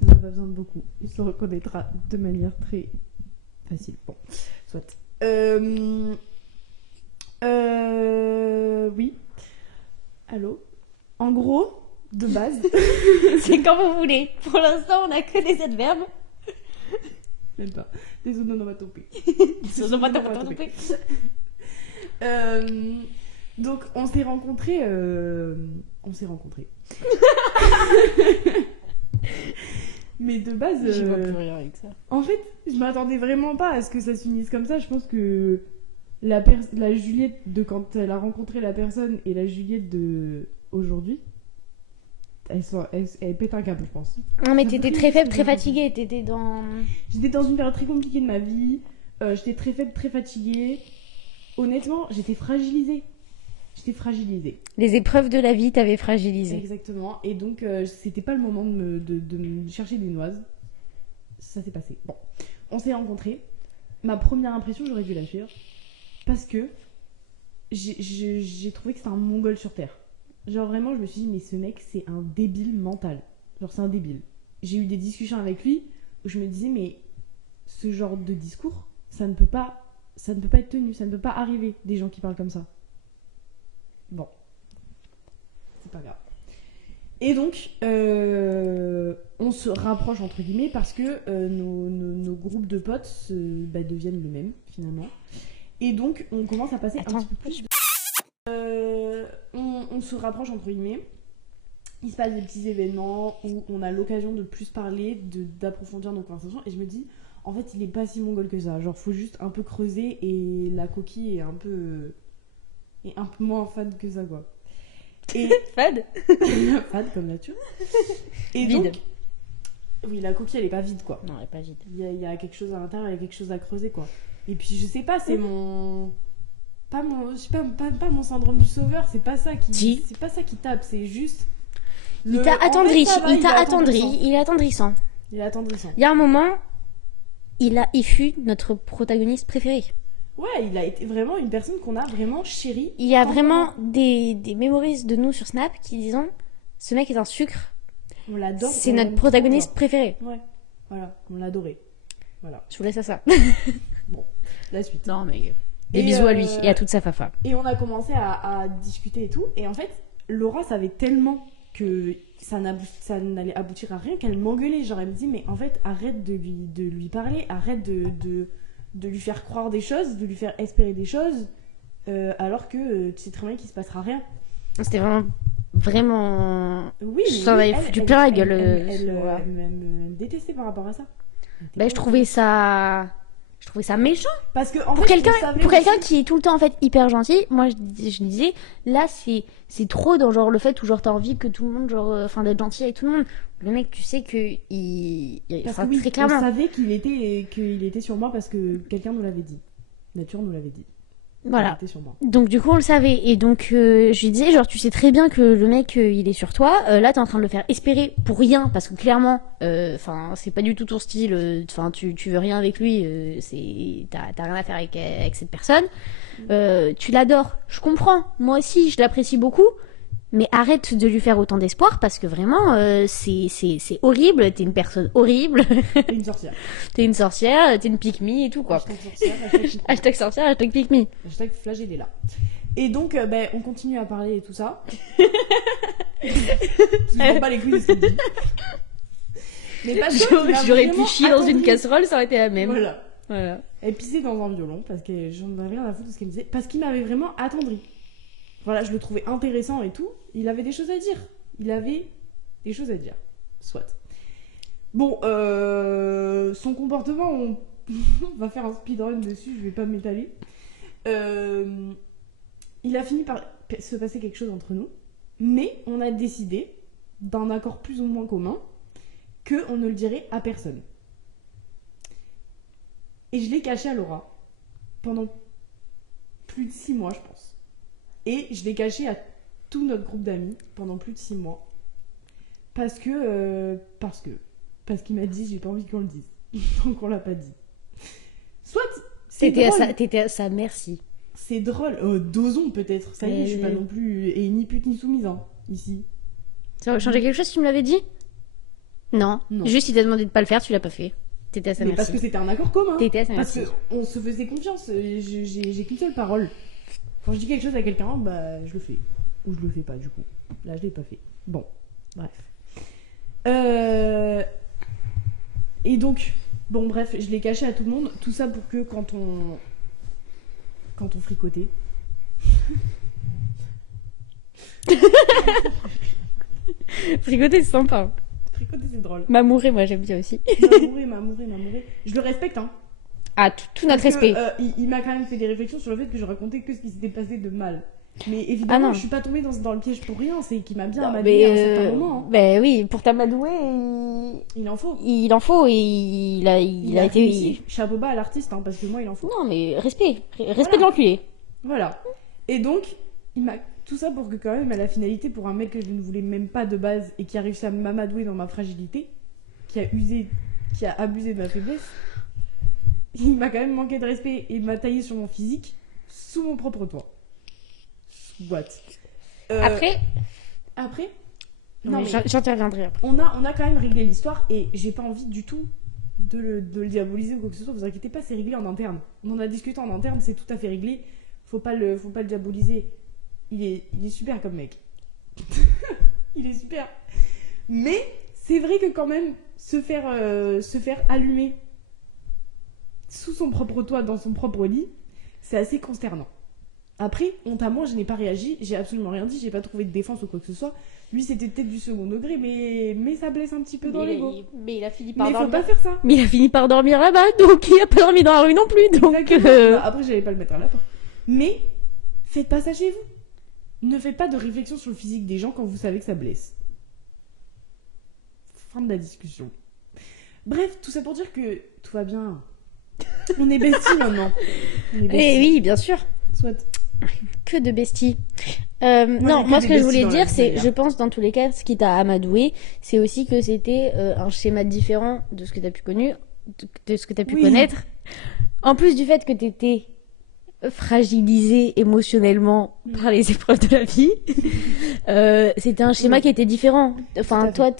Il n'en a pas besoin de beaucoup. Il se reconnaîtra de manière très facile. Bon, soit. Oui. Allô. En gros, de base... C'est quand vous voulez. Pour l'instant, on a que des adverbes. Même pas. Des onomatopées. Des onomatopées. Donc, on s'est rencontrés... Mais de base... J'y vois plus rien avec ça. En fait, je m'attendais vraiment pas à ce que ça se finisse comme ça. Je pense que la Juliette de quand elle a rencontré la personne et la Juliette de aujourd'hui, elle pète un câble, je pense. Non, mais t'étais très faible, très fatiguée. J'étais dans une période très compliquée de ma vie. J'étais très faible, très fatiguée. Honnêtement, j'étais fragilisée. Les épreuves de la vie t'avaient fragilisée. Exactement. Et donc, c'était pas le moment de me chercher des noises. Ça s'est passé. Bon, on s'est rencontrés. Ma première impression, j'aurais dû la suivre. Parce que j'ai trouvé que c'était un mongol sur Terre. Genre vraiment, je me suis dit, mais ce mec, c'est un débile mental. Genre, c'est un débile. J'ai eu des discussions avec lui où je me disais, mais ce genre de discours, ça ne peut pas être tenu, ça ne peut pas arriver, des gens qui parlent comme ça. Bon. C'est pas grave. Et donc, on se rapproche, entre guillemets, parce que nos groupes de potes deviennent le même, finalement. Et donc, on commence à passer un petit peu plus... on se rapproche, entre guillemets. Il se passe des petits événements où on a l'occasion de plus parler, d'approfondir nos conversations. Et je me dis, en fait, il est pas si mongol que ça. Genre, faut juste un peu creuser et la coquille est un peu moins fan que ça, quoi. Et Fade. fade comme nature. Et Vide. donc, oui, la coquille elle est pas vide quoi. Non, elle est pas vide. Il y a quelque chose à l'intérieur, il y a quelque chose à creuser quoi. Et puis je sais pas, c'est mon. Pas mon. Je sais pas mon syndrome du sauveur, c'est pas ça qui. Si. C'est pas ça qui tape, c'est juste. Il t'a attendri, il t'a attendri, attendrissant. il est attendrissant. Il est attendrissant. Il y a un moment, il fut notre protagoniste préféré. Ouais, il a été vraiment une personne qu'on a vraiment chérie. Il y a Quand vraiment des mémories de nous sur Snap qui disent ce mec est un sucre, on l'adore. c'est on notre l'aime protagoniste trop, préféré. quoi. Ouais, voilà, on l'adorait. Voilà, Je vous laisse à ça. la suite. Non, mais des Et, bisous à lui et à toute sa fafa. Et on a commencé à discuter et tout. Et en fait, Laura savait tellement que ça n'allait aboutir à rien qu'elle m'engueulait. Genre, elle me dit, mais en fait, arrête de lui parler, arrête de lui faire croire des choses, de lui faire espérer des choses, alors que tu sais très bien qu'il se passera rien. C'était vraiment... Oui, Je t'en avais foutu plein la gueule. Elle Laura. me détestait par rapport à ça. Je trouvais ça méchant. Parce que, en Pour fait, quelqu'un on savait pour aussi- quelqu'un qui est tout le temps en fait hyper gentil, moi je disais là c'est trop dans genre le fait où genre t'as envie que tout le monde genre enfin d'être gentil avec tout le monde. Le mec tu sais que Parce enfin, que oui, très on clairement. savait qu'il était sur moi parce que quelqu'un nous l'avait dit. Nature nous l'avait dit. Il Voilà. était sur moi. Donc du coup on le savait et donc je lui disais genre tu sais très bien que le mec il est sur toi, là t'es en train de le faire espérer pour rien parce que clairement enfin c'est pas du tout ton style, enfin tu veux rien avec lui, t'as rien à faire avec cette personne. Tu l'adores, je comprends, moi aussi je l'apprécie beaucoup, mais arrête de lui faire autant d'espoir parce que vraiment c'est horrible, t'es une personne horrible. Et une sorcière. T'es une sorcière, t'es une pique-me et tout quoi. Hashtag sorcière, hashtag Hashtag sorcière, hashtag pique-me. hashtag flagellé là. Et donc, on continue à parler et tout ça. Je m'en bats les couilles de ce qu'il dit. Mais parce que il m'a J'aurais pu vraiment chier dans une attendri. casserole, ça aurait été la même. Voilà. Elle pissait dans un violon parce que j'en avais rien à foutre de ce qu'elle me disait. Parce qu'il m'avait vraiment attendri. Voilà, je le trouvais intéressant et tout. Il avait des choses à dire. Soit. Bon, son comportement, on va faire un speedrun dessus, je vais pas m'étaler. Il a fini par se passer quelque chose entre nous, mais on a décidé, d'un accord plus ou moins commun, qu'on ne le dirait à personne. Et je l'ai caché à Laura pendant plus de 6 mois, je pense. Et je l'ai caché à tout notre groupe d'amis pendant plus de 6 mois. Parce qu'il m'a dit j'ai pas envie qu'on le dise. Donc on l'a pas dit. Soit c'est drôle. T'étais à sa merci. C'est drôle. Dosons peut-être. Ça y est, je suis pas non plus et ni pute ni soumise hein, ici. Ça aurait changé quelque chose si tu me l'avais dit? Non. Non. Juste il t'a demandé de pas le faire, tu l'as pas fait. T'étais à sa Mais merci. parce que c'était un accord commun. T'étais à sa Parce merci. qu'on se faisait confiance. J'ai qu'une seule parole. Quand je dis quelque chose à quelqu'un, bah je le fais. Ou je le fais pas du coup. Là je l'ai pas fait. Bon, bref. Et donc, bon bref, je l'ai caché à tout le monde. Tout ça pour que quand on fricotait. Fricoter c'est sympa. Fricoter c'est drôle. M'amourer moi j'aime bien aussi. M'amourer. Je le respecte hein. Ah tout notre Parce que, respect. il m'a quand même fait des réflexions sur le fait que je racontais que ce qui s'était passé de mal. Mais Ah évidemment, non. je suis pas tombée dans le piège pour rien. C'est qu'il m'a bien Non, amadoué à un certain moment. Hein. Ben oui, pour t'amadouer, Il en faut. il en faut et il a été. réussi. Chapeau bas à l'artiste, hein, parce que moi, il en faut. Non mais respect Voilà. de l'enculé. Voilà. Et donc, il m'a tout ça pour que quand même, à la finalité, pour un mec que je ne voulais même pas de base et qui a réussi à m'amadouer dans ma fragilité, qui a abusé de ma faiblesse, il m'a quand même manqué de respect et m'a taillé sur mon physique sous mon propre toit. What? Après, Non, mais j'interviendrai après. on a quand même réglé l'histoire et j'ai pas envie du tout de le diaboliser ou quoi que ce soit. Vous inquiétez pas, c'est réglé en interne. On en a discuté en interne, c'est tout à fait réglé. Faut pas le diaboliser. Il est super comme mec. Il est super. Mais c'est vrai que quand même se faire allumer sous son propre toit dans son propre lit, c'est assez consternant. Après, honte à moi, je n'ai pas réagi, j'ai absolument rien dit, j'ai pas trouvé de défense ou quoi que ce soit. Lui, c'était peut-être du second degré, mais ça blesse un petit peu dans l'ego. Mais il a fini Mais faut pas faire ça. Mais il a fini par dormir là-bas, donc il a pas dormi dans la rue non plus, donc. Exactement. Bah, après, j'allais pas le mettre à la porte. Mais faites pas ça chez vous. Ne faites pas de réflexion sur le physique des gens quand vous savez que ça blesse. Fin de la discussion. Bref, tout ça pour dire que tout va bien. On est besties maintenant. Et oui, bien sûr. Soit. Que de besties. Moi, ce que je voulais dire, c'est, je pense, dans tous les cas, ce qui t'a amadoué, c'est aussi que c'était un schéma différent de ce que t'as pu connaître. En plus du fait que t'étais fragilisée émotionnellement par les épreuves de la vie, c'était un schéma qui était différent. Enfin, toi,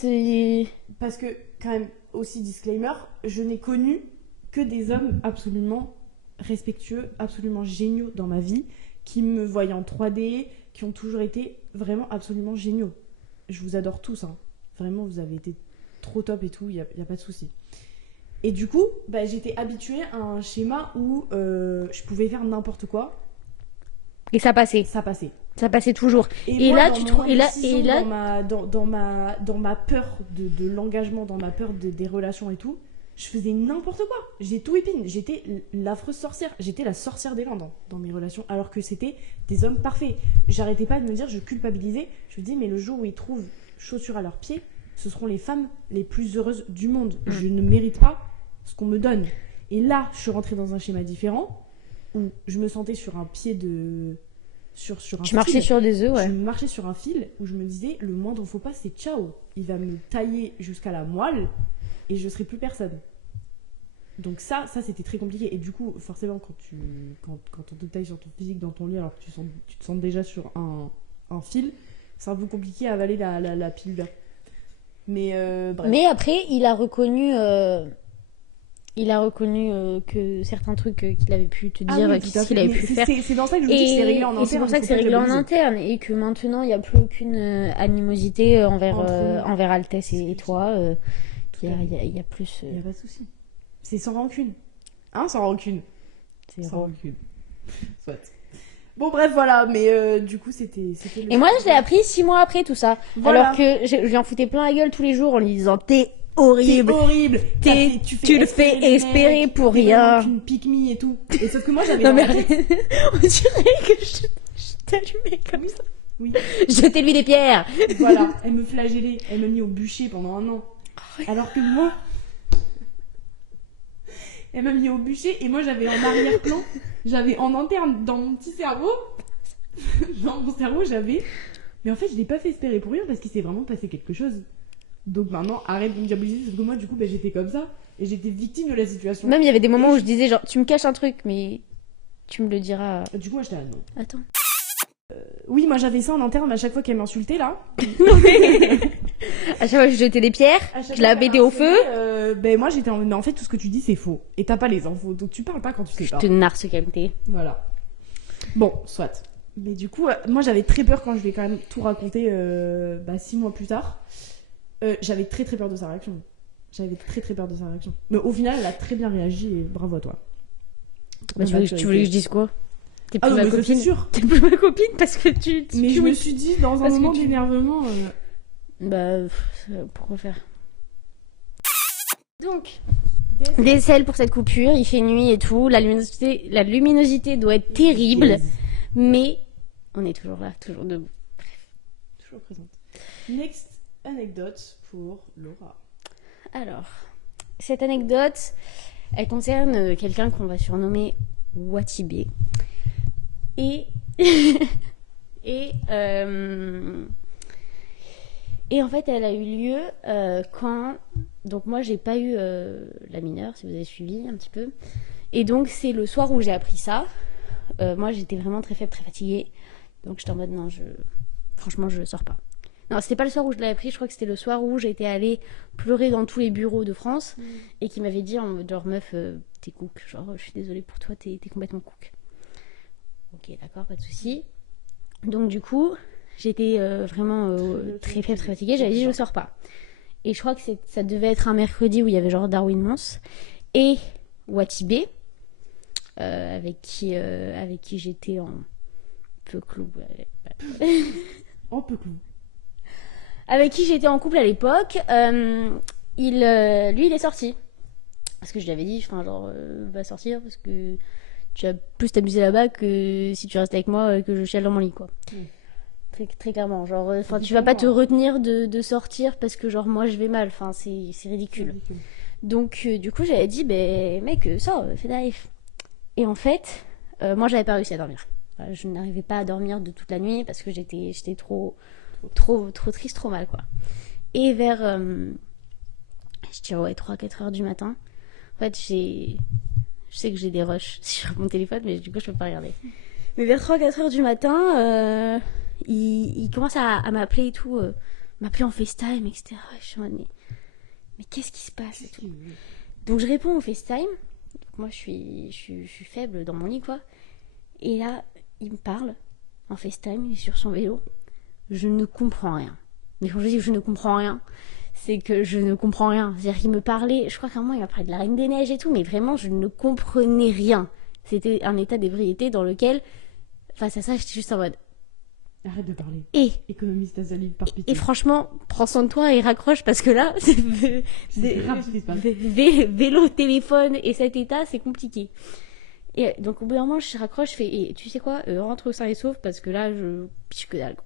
Parce que, quand même, aussi disclaimer, je n'ai connu que des hommes absolument respectueux, absolument géniaux dans ma vie, qui me voyaient en 3D, qui ont toujours été vraiment absolument géniaux. Je vous adore tous, hein. Vraiment, vous avez été trop top et tout, il n'y a pas de souci. Et du coup, j'étais habituée à un schéma où je pouvais faire n'importe quoi. Et ça passait. Ça passait toujours. Et là, tu trouves. Dans ma peur de l'engagement, dans ma peur des relations et tout, je faisais n'importe quoi. J'ai tout épine. J'étais l'affreuse sorcière. J'étais la sorcière des Landes dans mes relations, alors que c'était des hommes parfaits. J'arrêtais pas de me dire, je culpabilisais. Je me dis, mais le jour où ils trouvent chaussures à leurs pieds, ce seront les femmes les plus heureuses du monde. Je ne mérite pas ce qu'on me donne. Et là, je suis rentrée dans un schéma différent où je me sentais sur un pied de. Sur un tu marchais sur des œufs, ouais. Je marchais sur un fil où je me disais, le moindre faux pas, c'est ciao. Il va me tailler jusqu'à la moelle et je serai plus personne. Donc ça c'était très compliqué. Et du coup, forcément, quand on te taille sur ton physique dans ton lit alors que tu te sens déjà sur un fil, c'est un peu compliqué à avaler la pilule. Mais bref. Mais après, il a reconnu que certains trucs qu'il avait pu te dire, qu'est-ce qu'il avait pu faire. C'est dans ça que je vous dis que c'est réglé en interne. Et c'est pour ça que c'est réglé en interne et que maintenant, il n'y a plus aucune animosité envers Altesse et toi. Il y a plus... Il n'y a pas de souci. C'est sans rancune. Hein, sans rancune. C'est sans rancune. Soit. Bon, bref, voilà. Mais du coup, c'était et moi, je l'ai appris 6 mois après tout ça. Voilà. Alors que je lui en foutais plein la gueule tous les jours en lui disant « T'es horrible. Tu le fais espérer pour rien. » Tu me piques me et tout. Et sauf que moi, j'avais... Non, mais on dirait que je t'allumais comme ça. Oui. Jetez lui des pierres. Voilà. Elle me flagellait. Elle m'a mis au bûcher pendant 1 an. Alors que moi... Elle m'a mis au bûcher et moi j'avais en arrière-plan, j'avais en interne dans mon petit cerveau, mais en fait je l'ai pas fait espérer pour rien parce qu'il s'est vraiment passé quelque chose. Donc maintenant arrête de me diaboliser parce que moi du coup j'étais comme ça et j'étais victime de la situation. Même il y avait des moments où je disais genre tu me caches un truc mais tu me le diras. Du coup moi j'étais là non. Attends. Oui, moi j'avais ça en interne à chaque fois qu'elle m'insultait là. À chaque fois que je jetais des pierres, je la mettais au feu. Moi j'étais en... Mais en fait tout ce que tu dis c'est faux. Et t'as pas les infos, donc tu parles pas quand tu sais pas. Je te narce comme t'es. Voilà. Bon, soit. Mais du coup, moi j'avais très peur quand je vais quand même tout raconter 6 mois plus tard. J'avais très très peur de sa réaction. Mais au final elle a très bien réagi et bravo à toi. Tu voulais que je dise quoi? T'es plus ma copine. C'est sûr. T'es plus ma copine parce que Mais je me suis dit dans un moment d'énervement. Pourquoi faire? Donc, des sels pour cette coupure, il fait nuit et tout, la luminosité doit être terrible, mais on est toujours là, toujours debout. Bref, toujours présente. Next anecdote pour Laura. Alors, cette anecdote, elle concerne quelqu'un qu'on va surnommer Watibé. Et en fait, elle a eu lieu quand... Donc moi, j'ai pas eu la mineure, si vous avez suivi un petit peu. Et donc, c'est le soir où j'ai appris ça. Moi, j'étais vraiment très faible, très fatiguée. Donc, j'étais en mode, non, franchement, je sors pas. Non, c'était pas le soir où je l'ai appris. Je crois que c'était le soir où j'étais allée pleurer dans tous les bureaux de France. Et qui m'avait dit en mode, genre, meuf, t'es cook. Genre, je suis désolée pour toi, t'es complètement cook. Ok, d'accord, pas de souci. Donc, du coup... J'étais vraiment très faible, très fatiguée. J'avais dit je sors pas. Et je crois que ça devait être un mercredi où il y avait genre Darwin Mons et Watibé avec qui j'étais en peu clou. En peu clou. Avec qui j'étais en couple à l'époque. Lui, il est sorti parce que je lui avais dit, va sortir parce que tu vas plus t'amuser là-bas que si tu restes avec moi que je chiale dans mon lit quoi. très, très clairement. Genre, C'est tu vas pas te différent. retenir de sortir parce que, genre, moi, je vais mal. Enfin, c'est C'est ridicule. ridicule. Donc, du coup, j'avais dit, ben, mec, sors, fais life. Et en fait, moi, j'avais pas réussi à dormir. Je n'arrivais pas à dormir de toute la nuit parce que j'étais trop triste, trop mal, quoi. Et vers, je dirais, ouais, 3-4 heures du matin, en fait, je sais que j'ai des rushs sur mon téléphone, mais du coup, je peux pas regarder. Mais vers 3-4 heures du matin, il commence à m'appeler et tout, m'appeler en FaceTime, etc. Et je suis en mode, mais qu'est-ce qui se passe et tout. Donc, je réponds au FaceTime. Donc, moi, je suis faible dans mon lit, quoi. Et là, il me parle en FaceTime, il est sur son vélo. Je ne comprends rien. Mais quand je dis que je ne comprends rien, c'est que je ne comprends rien. C'est-à-dire qu'il me parlait, je crois qu'à un moment il m'a parlé de la Reine des Neiges et tout, mais vraiment je ne comprenais rien. C'était un état d'ébriété dans lequel, face à ça, j'étais juste en mode. Arrête de parler. Et Économise ta salive par pitié. franchement, prends soin de toi et raccroche parce que là, C'est grave ce qui se passe. vélo, téléphone et cet état, c'est compliqué. Et donc au bout d'un moment, je raccroche, je fais, et tu sais quoi, rentre sain et sauf parce que là, je piche que dalle.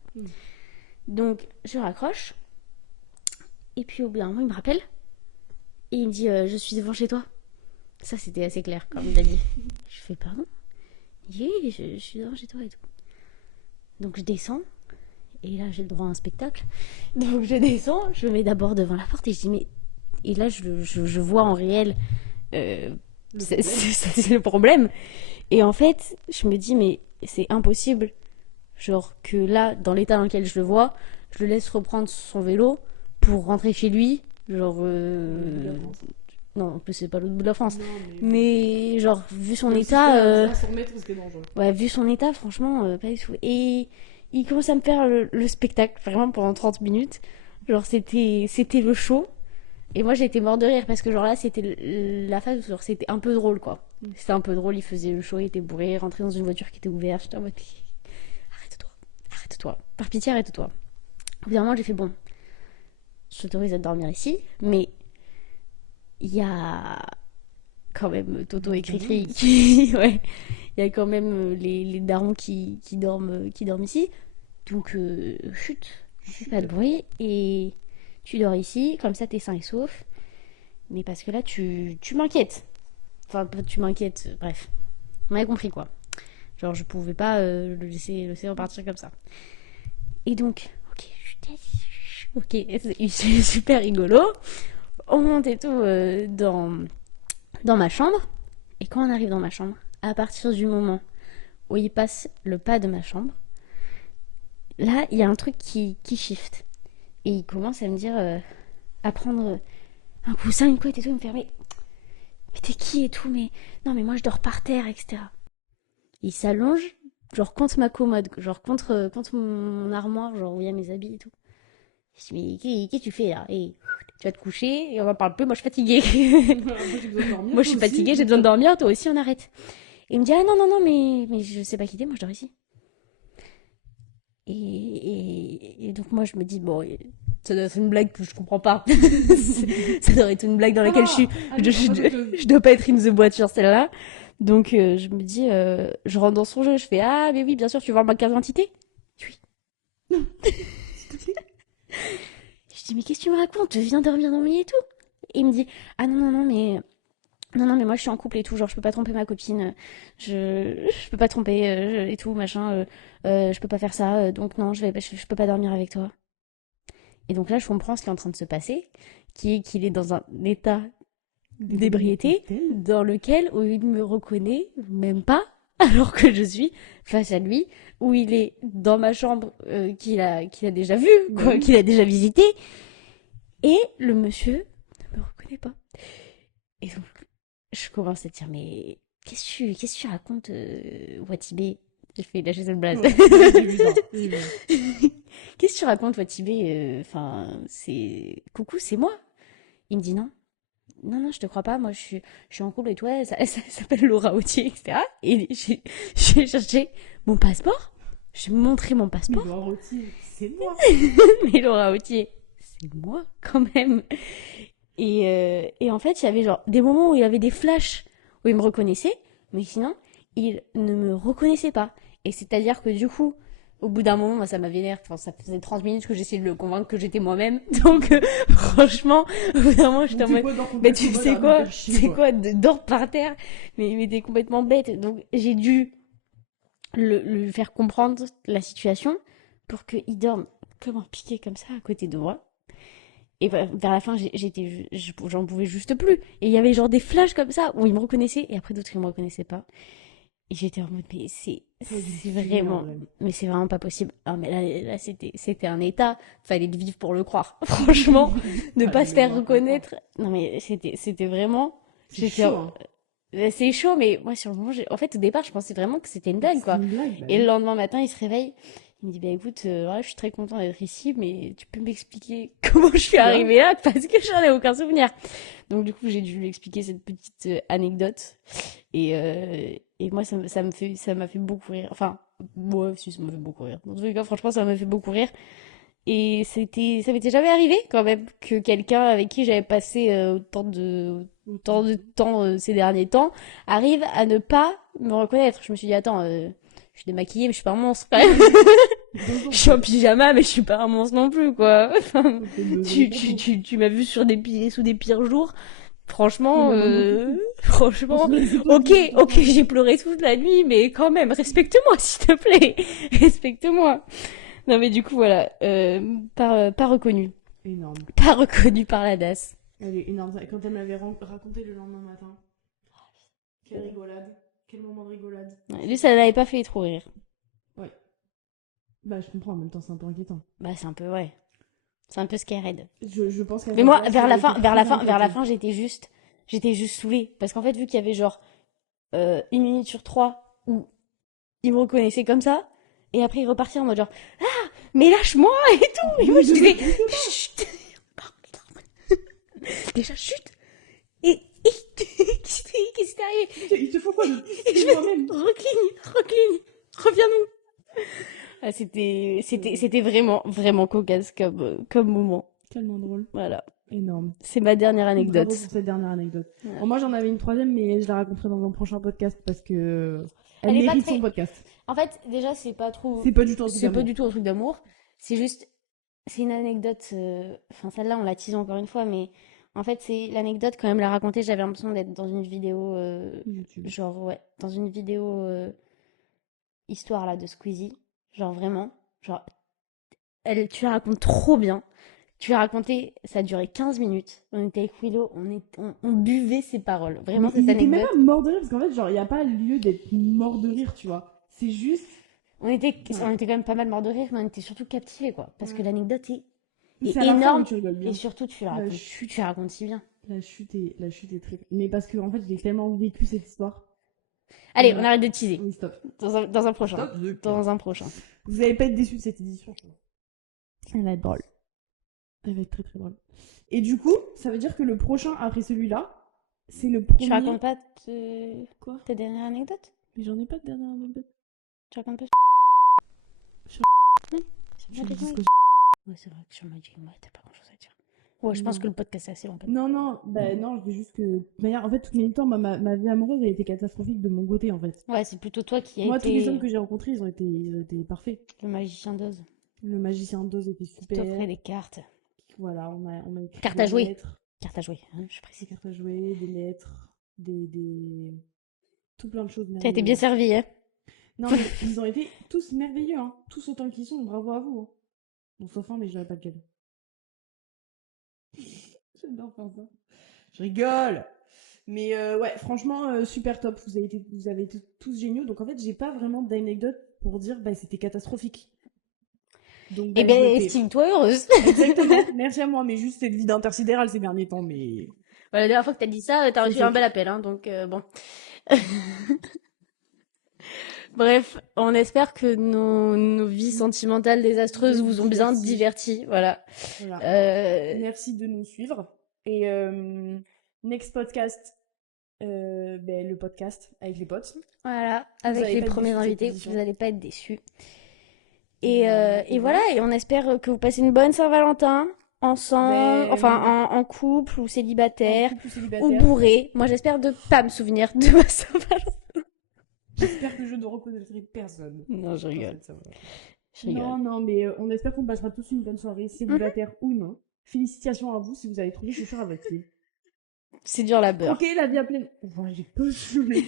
Donc je raccroche. Et puis au bout d'un moment, il me rappelle. Et il me dit je suis devant chez toi. Ça, c'était assez clair, comme il a dit. Je fais pardon. Il dit oui, je suis devant chez toi et tout. Donc je descends. Et là, j'ai le droit à un spectacle. Donc je descends, je me mets d'abord devant la porte et je dis mais. Et là, je vois en réel. C'est le problème. Et en fait, je me dis mais c'est impossible. Genre que là, dans l'état dans lequel je le vois, je le laisse reprendre son vélo pour rentrer chez lui. Genre. Non, en plus, c'est pas l'autre bout de la France. Non, Mais genre, vu son Même si état. c'était à 100 mètres, c'était dangereux. Ouais, vu son état, franchement, pas du tout. Et il commence à me faire le spectacle, vraiment pendant 30 minutes. Genre, c'était le show. Et moi, j'étais mort de rire parce que, genre là, c'était la phase où genre, c'était un peu drôle, quoi. C'était un peu drôle, il faisait le show, il était bourré, rentrait dans une voiture qui était ouverte. J'étais en mode. Arrête-toi. Par pitié, arrête-toi. Évidemment, j'ai fait bon. Je t'autorise à dormir ici, mais il y a quand même Toto et Cricri qui. Ouais. Il y a quand même les darons qui dorment ici. Donc, chut, pas de bruit. Et tu dors ici, comme ça t'es sain et sauf. Mais parce que là, tu m'inquiètes. Enfin, tu m'inquiètes, bref. On avait compris quoi. Genre, je pouvais pas le laisser repartir comme ça. Et donc, ok, c'est super rigolo. On monte et tout dans ma chambre. Et quand on arrive dans ma chambre, à partir du moment où il passe le pas de ma chambre, là, il y a un truc qui shift. Et il commence à me dire, à prendre un coussin, une couette et tout. Il me fait, mais t'es qui et tout, mais non, mais moi je dors par terre, etc. Il s'allonge, genre contre ma commode, genre contre mon armoire, genre où il y a mes habits et tout. Je dis, mais qu'est-ce que tu fais là? Et tu vas te coucher et on en parle plus, moi je suis fatiguée. Moi je suis fatiguée, j'ai besoin de dormir, toi aussi on arrête. Et il me dit, ah non, mais je sais pas quitter, moi je dors ici. Et donc moi je me dis, bon, ça doit être une blague que je comprends pas. Ça doit être une blague dans laquelle je dois pas être in the boîte sur celle-là. Donc je me dis, je rentre dans son jeu, je fais, ah mais oui, bien sûr, tu veux voir ma carte d'identité? Oui. Non, s'il te plaît. Je dis, mais qu'est-ce que tu me racontes? Je viens dormir dans mon lit et tout. Et il me dit, ah non, mais moi je suis en couple et tout, genre je peux pas tromper ma copine, je peux pas tromper et tout, machin, je peux pas faire ça, donc non, je peux pas dormir avec toi. Et donc là je comprends ce qui est en train de se passer, qui est qu'il est dans un état d'ébriété dans lequel où il me reconnaît même pas, alors que je suis face à lui, où il est dans ma chambre qu'il a déjà vu, quoi, qu'il a déjà visité, et le monsieur ne me reconnaît pas. Et donc je commence à dire, mais qu'est-ce que tu racontes, Watibé? J'ai fait la Jason Blase. Qu'est-ce que tu racontes, Watibé? Enfin, c'est. Coucou, c'est moi. Il me dit non. Non, je te crois pas. Moi, je suis en couple et toi, ça s'appelle Laura Autier, etc. Et j'ai cherché mon passeport. J'ai montré mon passeport. Mais Laura Autier, c'est moi. Mais Laura Autier, c'est moi, quand même. Et en fait, il y avait genre des moments où il y avait des flashs où il me reconnaissait, mais sinon, il ne me reconnaissait pas. Et c'est-à-dire que du coup, Au bout d'un moment, moi, ça m'a vénère. Enfin, ça faisait 30 minutes que j'essayais de le convaincre que j'étais moi-même. Donc, franchement, au bout d'un moment, j'étais en mode, mais tu sais quoi? C'est quoi? Dors par terre. Mais t'es complètement bête. Donc, j'ai dû le faire comprendre la situation pour qu'il dorme comme un piqué comme ça à côté de moi. Et vers la fin, j'en pouvais juste plus. Et il y avait genre des flashs comme ça où il me reconnaissait et après d'autres, il me reconnaissait pas. Et j'étais en mode, mais c'est vraiment pas possible. Ah, mais là c'était un état. Fallait le vivre pour le croire. Franchement, ne pas se faire reconnaître. Non, mais c'était vraiment. C'est chaud, hein. C'est chaud, mais moi, sur le moment, en fait, au départ, je pensais vraiment que c'était une blague, quoi. Et le lendemain matin, il se réveille. Il me dit, bah écoute, voilà, je suis très content d'être ici, mais tu peux m'expliquer comment je suis arrivée là, parce que j'en ai aucun souvenir. Donc, du coup, j'ai dû lui expliquer cette petite anecdote. Et moi, ça m'a fait beaucoup rire. Enfin, ouais, si, ça m'a fait beaucoup rire. Dans tous les cas, franchement, ça m'a fait beaucoup rire. Et ça m'était jamais arrivé, quand même, que quelqu'un avec qui j'avais passé autant de temps ces derniers temps arrive à ne pas me reconnaître. Je me suis dit, attends, je suis démaquillée, mais je suis pas un monstre, quand même. Je suis en pyjama, mais je suis pas un monstre non plus, quoi. Enfin, tu m'as vu sous des pires jours. Franchement, ok, j'ai pleuré toute la nuit, mais quand même, respecte-moi, s'il te plaît. Respecte-moi. Non, mais du coup, voilà, pas reconnu. Énorme. Pas reconnu par la DAS. Elle est énorme. Quand elle m'avait raconté le lendemain matin. Quelle rigolade. Quel moment de rigolade. Lui, ça l'avait pas fait trop rire. Ouais. Bah, je comprends, en même temps, c'est un peu inquiétant. Bah, c'est un peu, ouais. C'est un peu scared. Je pense qu'elle. Mais moi, vers la fin, j'étais juste saoulée. Parce qu'en fait, vu qu'il y avait genre 1 minute sur 3 où il me reconnaissait comme ça, et après il repartit en mode genre, ah, mais lâche-moi et tout. Et moi, je disais, chut. Déjà, chut. Et qu'est-ce qui t'est arrivé? Il te faut quoi de moi-même? Recligne, reviens-nous. Ah, c'était vraiment cocasse comme moment. Tellement drôle. Voilà. Énorme. C'est ma dernière anecdote. Bravo pour cette dernière anecdote. Voilà. Bon, moi, j'en avais une troisième, mais je la raconterai dans un prochain podcast parce que elle mérite son podcast. En fait, déjà, c'est pas du tout un truc d'amour. C'est juste, c'est une anecdote. Enfin, celle-là, on la tease encore une fois, mais en fait, c'est l'anecdote quand elle me l'a racontée. J'avais l'impression d'être dans une vidéo, genre ouais, dans une vidéo histoire là de Squeezie. Genre vraiment, genre tu la racontes trop bien. Tu l'as raconté, ça a duré 15 minutes. On était avec Willow, on buvait ses paroles. Vraiment, cette anecdote. Il était même pas mort de rire, parce qu'en fait, genre, il n'y a pas lieu d'être mort de rire, tu vois. C'est juste. On était quand même pas mal mort de rire, mais on était surtout captivés, quoi. Parce que l'anecdote est à la énorme. fin, tu rigoles bien. Et surtout, tu la racontes si bien. La chute est très. Mais parce que, en fait, j'ai tellement vécu cette histoire. Allez, on arrête de teaser. Oui, stop. Dans un prochain. Dans un prochain. Vous allez pas être déçus de cette édition. Elle va être drôle. Elle va être très très drôle. Et du coup, ça veut dire que le prochain après celui-là, c'est le premier. Tu racontes pas Quoi ta dernière anecdote? Mais j'en ai pas de dernière anecdote. Tu racontes pas Oui, sur Magic Mike. Ouais, c'est vrai que sur Magic Mike, t'as pas grand chose à dire. Ouais, je pense que le podcast est assez long. Non, je dis juste que. D'ailleurs, en fait, toutes les temps, ma vie amoureuse a été catastrophique de mon côté, en fait. Ouais, c'est plutôt toi qui as Moi, été. tous les hommes que j'ai rencontrés, ils ont été parfaits. Le magicien d'Oz. Le magicien d'Oz était super. T'offrais des cartes. Voilà, on a écrit Cartes à jouer. Lettres. Cartes à jouer, hein, je précise. Cartes à jouer, des lettres, des... tout plein de choses. T'as été bien servi, hein. Non, mais ils ont été tous merveilleux, hein. Tous autant qu'ils sont, bravo à vous. Hein. Bon, sauf un, mais je dirais pas lequel. J'adore faire ça. Je rigole. Mais ouais, franchement, super top. Vous avez été tous géniaux. Donc en fait, j'ai pas vraiment d'anecdote pour dire bah c'était catastrophique. Donc, eh ben, estime-toi heureuse. Exactement. Merci à moi, mais juste cette vie d'intersidéral ces derniers temps, mais. Voilà, la dernière fois que t'as dit ça, t'as reçu un bel appel, hein, donc bon. Bref, on espère que nos vies sentimentales désastreuses vous ont bien divertis, voilà. Merci de nous suivre. Et next podcast, le podcast avec les potes. Voilà, avec les premiers invités, vous n'allez pas être déçus. Et voilà, et on espère que vous passez une bonne Saint-Valentin ensemble, en couple ou célibataire, ou bourré. Moi, j'espère de pas me souvenir de ma Saint-Valentin. J'espère que je ne reconnaîtrai personne. Non, je rigole. Je rigole. Non, mais on espère qu'on passera tous une bonne soirée, célibataire ou non. Félicitations à vous si vous avez trouvé chaussures à votre pied. C'est dur la beurre. Croquez la vie à pleine... Oh, j'ai pas soufflé.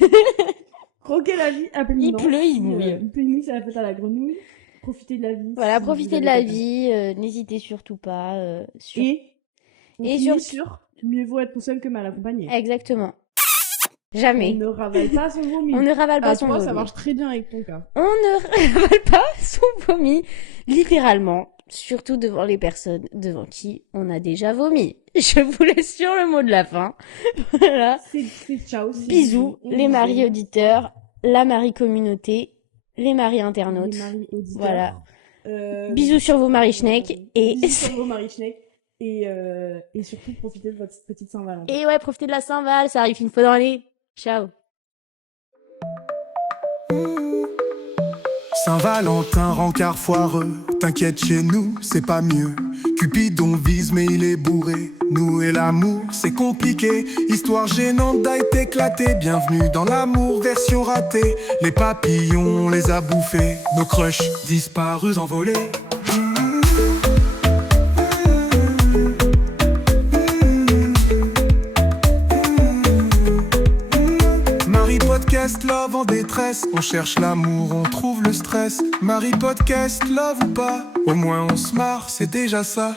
Croquez la vie à pleine... Il pleut, il mouille. Il pleut, il mouille, c'est la fête à la grenouille. Profitez de la vie. Voilà, si profitez vous de avez la pas vie, n'hésitez surtout pas. Et Et sur mieux vaut être tout seul que mal accompagné. Exactement. On Jamais. ne ravale pas son vomi. On ne ravale pas Ah, son toi, vomi. ça marche très bien avec ton cas. On ne ravale pas son vomi, littéralement. Surtout devant les personnes devant qui on a déjà vomi. Je vous laisse sur le mot de la fin. Voilà. C'est ciao. Bisous, les maris auditeurs, la Marie communauté, les maris internautes. Les maris auditeurs. Voilà. Bisous sur vos maris schneck et bisous sur vos maris schneck. Et surtout, profitez de votre petite Saint-Valentin. et ouais, profitez de la Saint-Val, ça arrive une fois dans l'année. Ciao. Saint-Valentin, rencard foireux, t'inquiète chez nous, c'est pas mieux. Cupidon vise mais il est bourré, nous et l'amour c'est compliqué. Histoire gênante d'aille éclatée, bienvenue dans l'amour version ratée. Les papillons on les a bouffés, nos crushs disparus envolés. Podcast Love en détresse, on cherche l'amour, on trouve le stress. Marie Podcast Love ou pas, au moins on se marre, c'est déjà ça.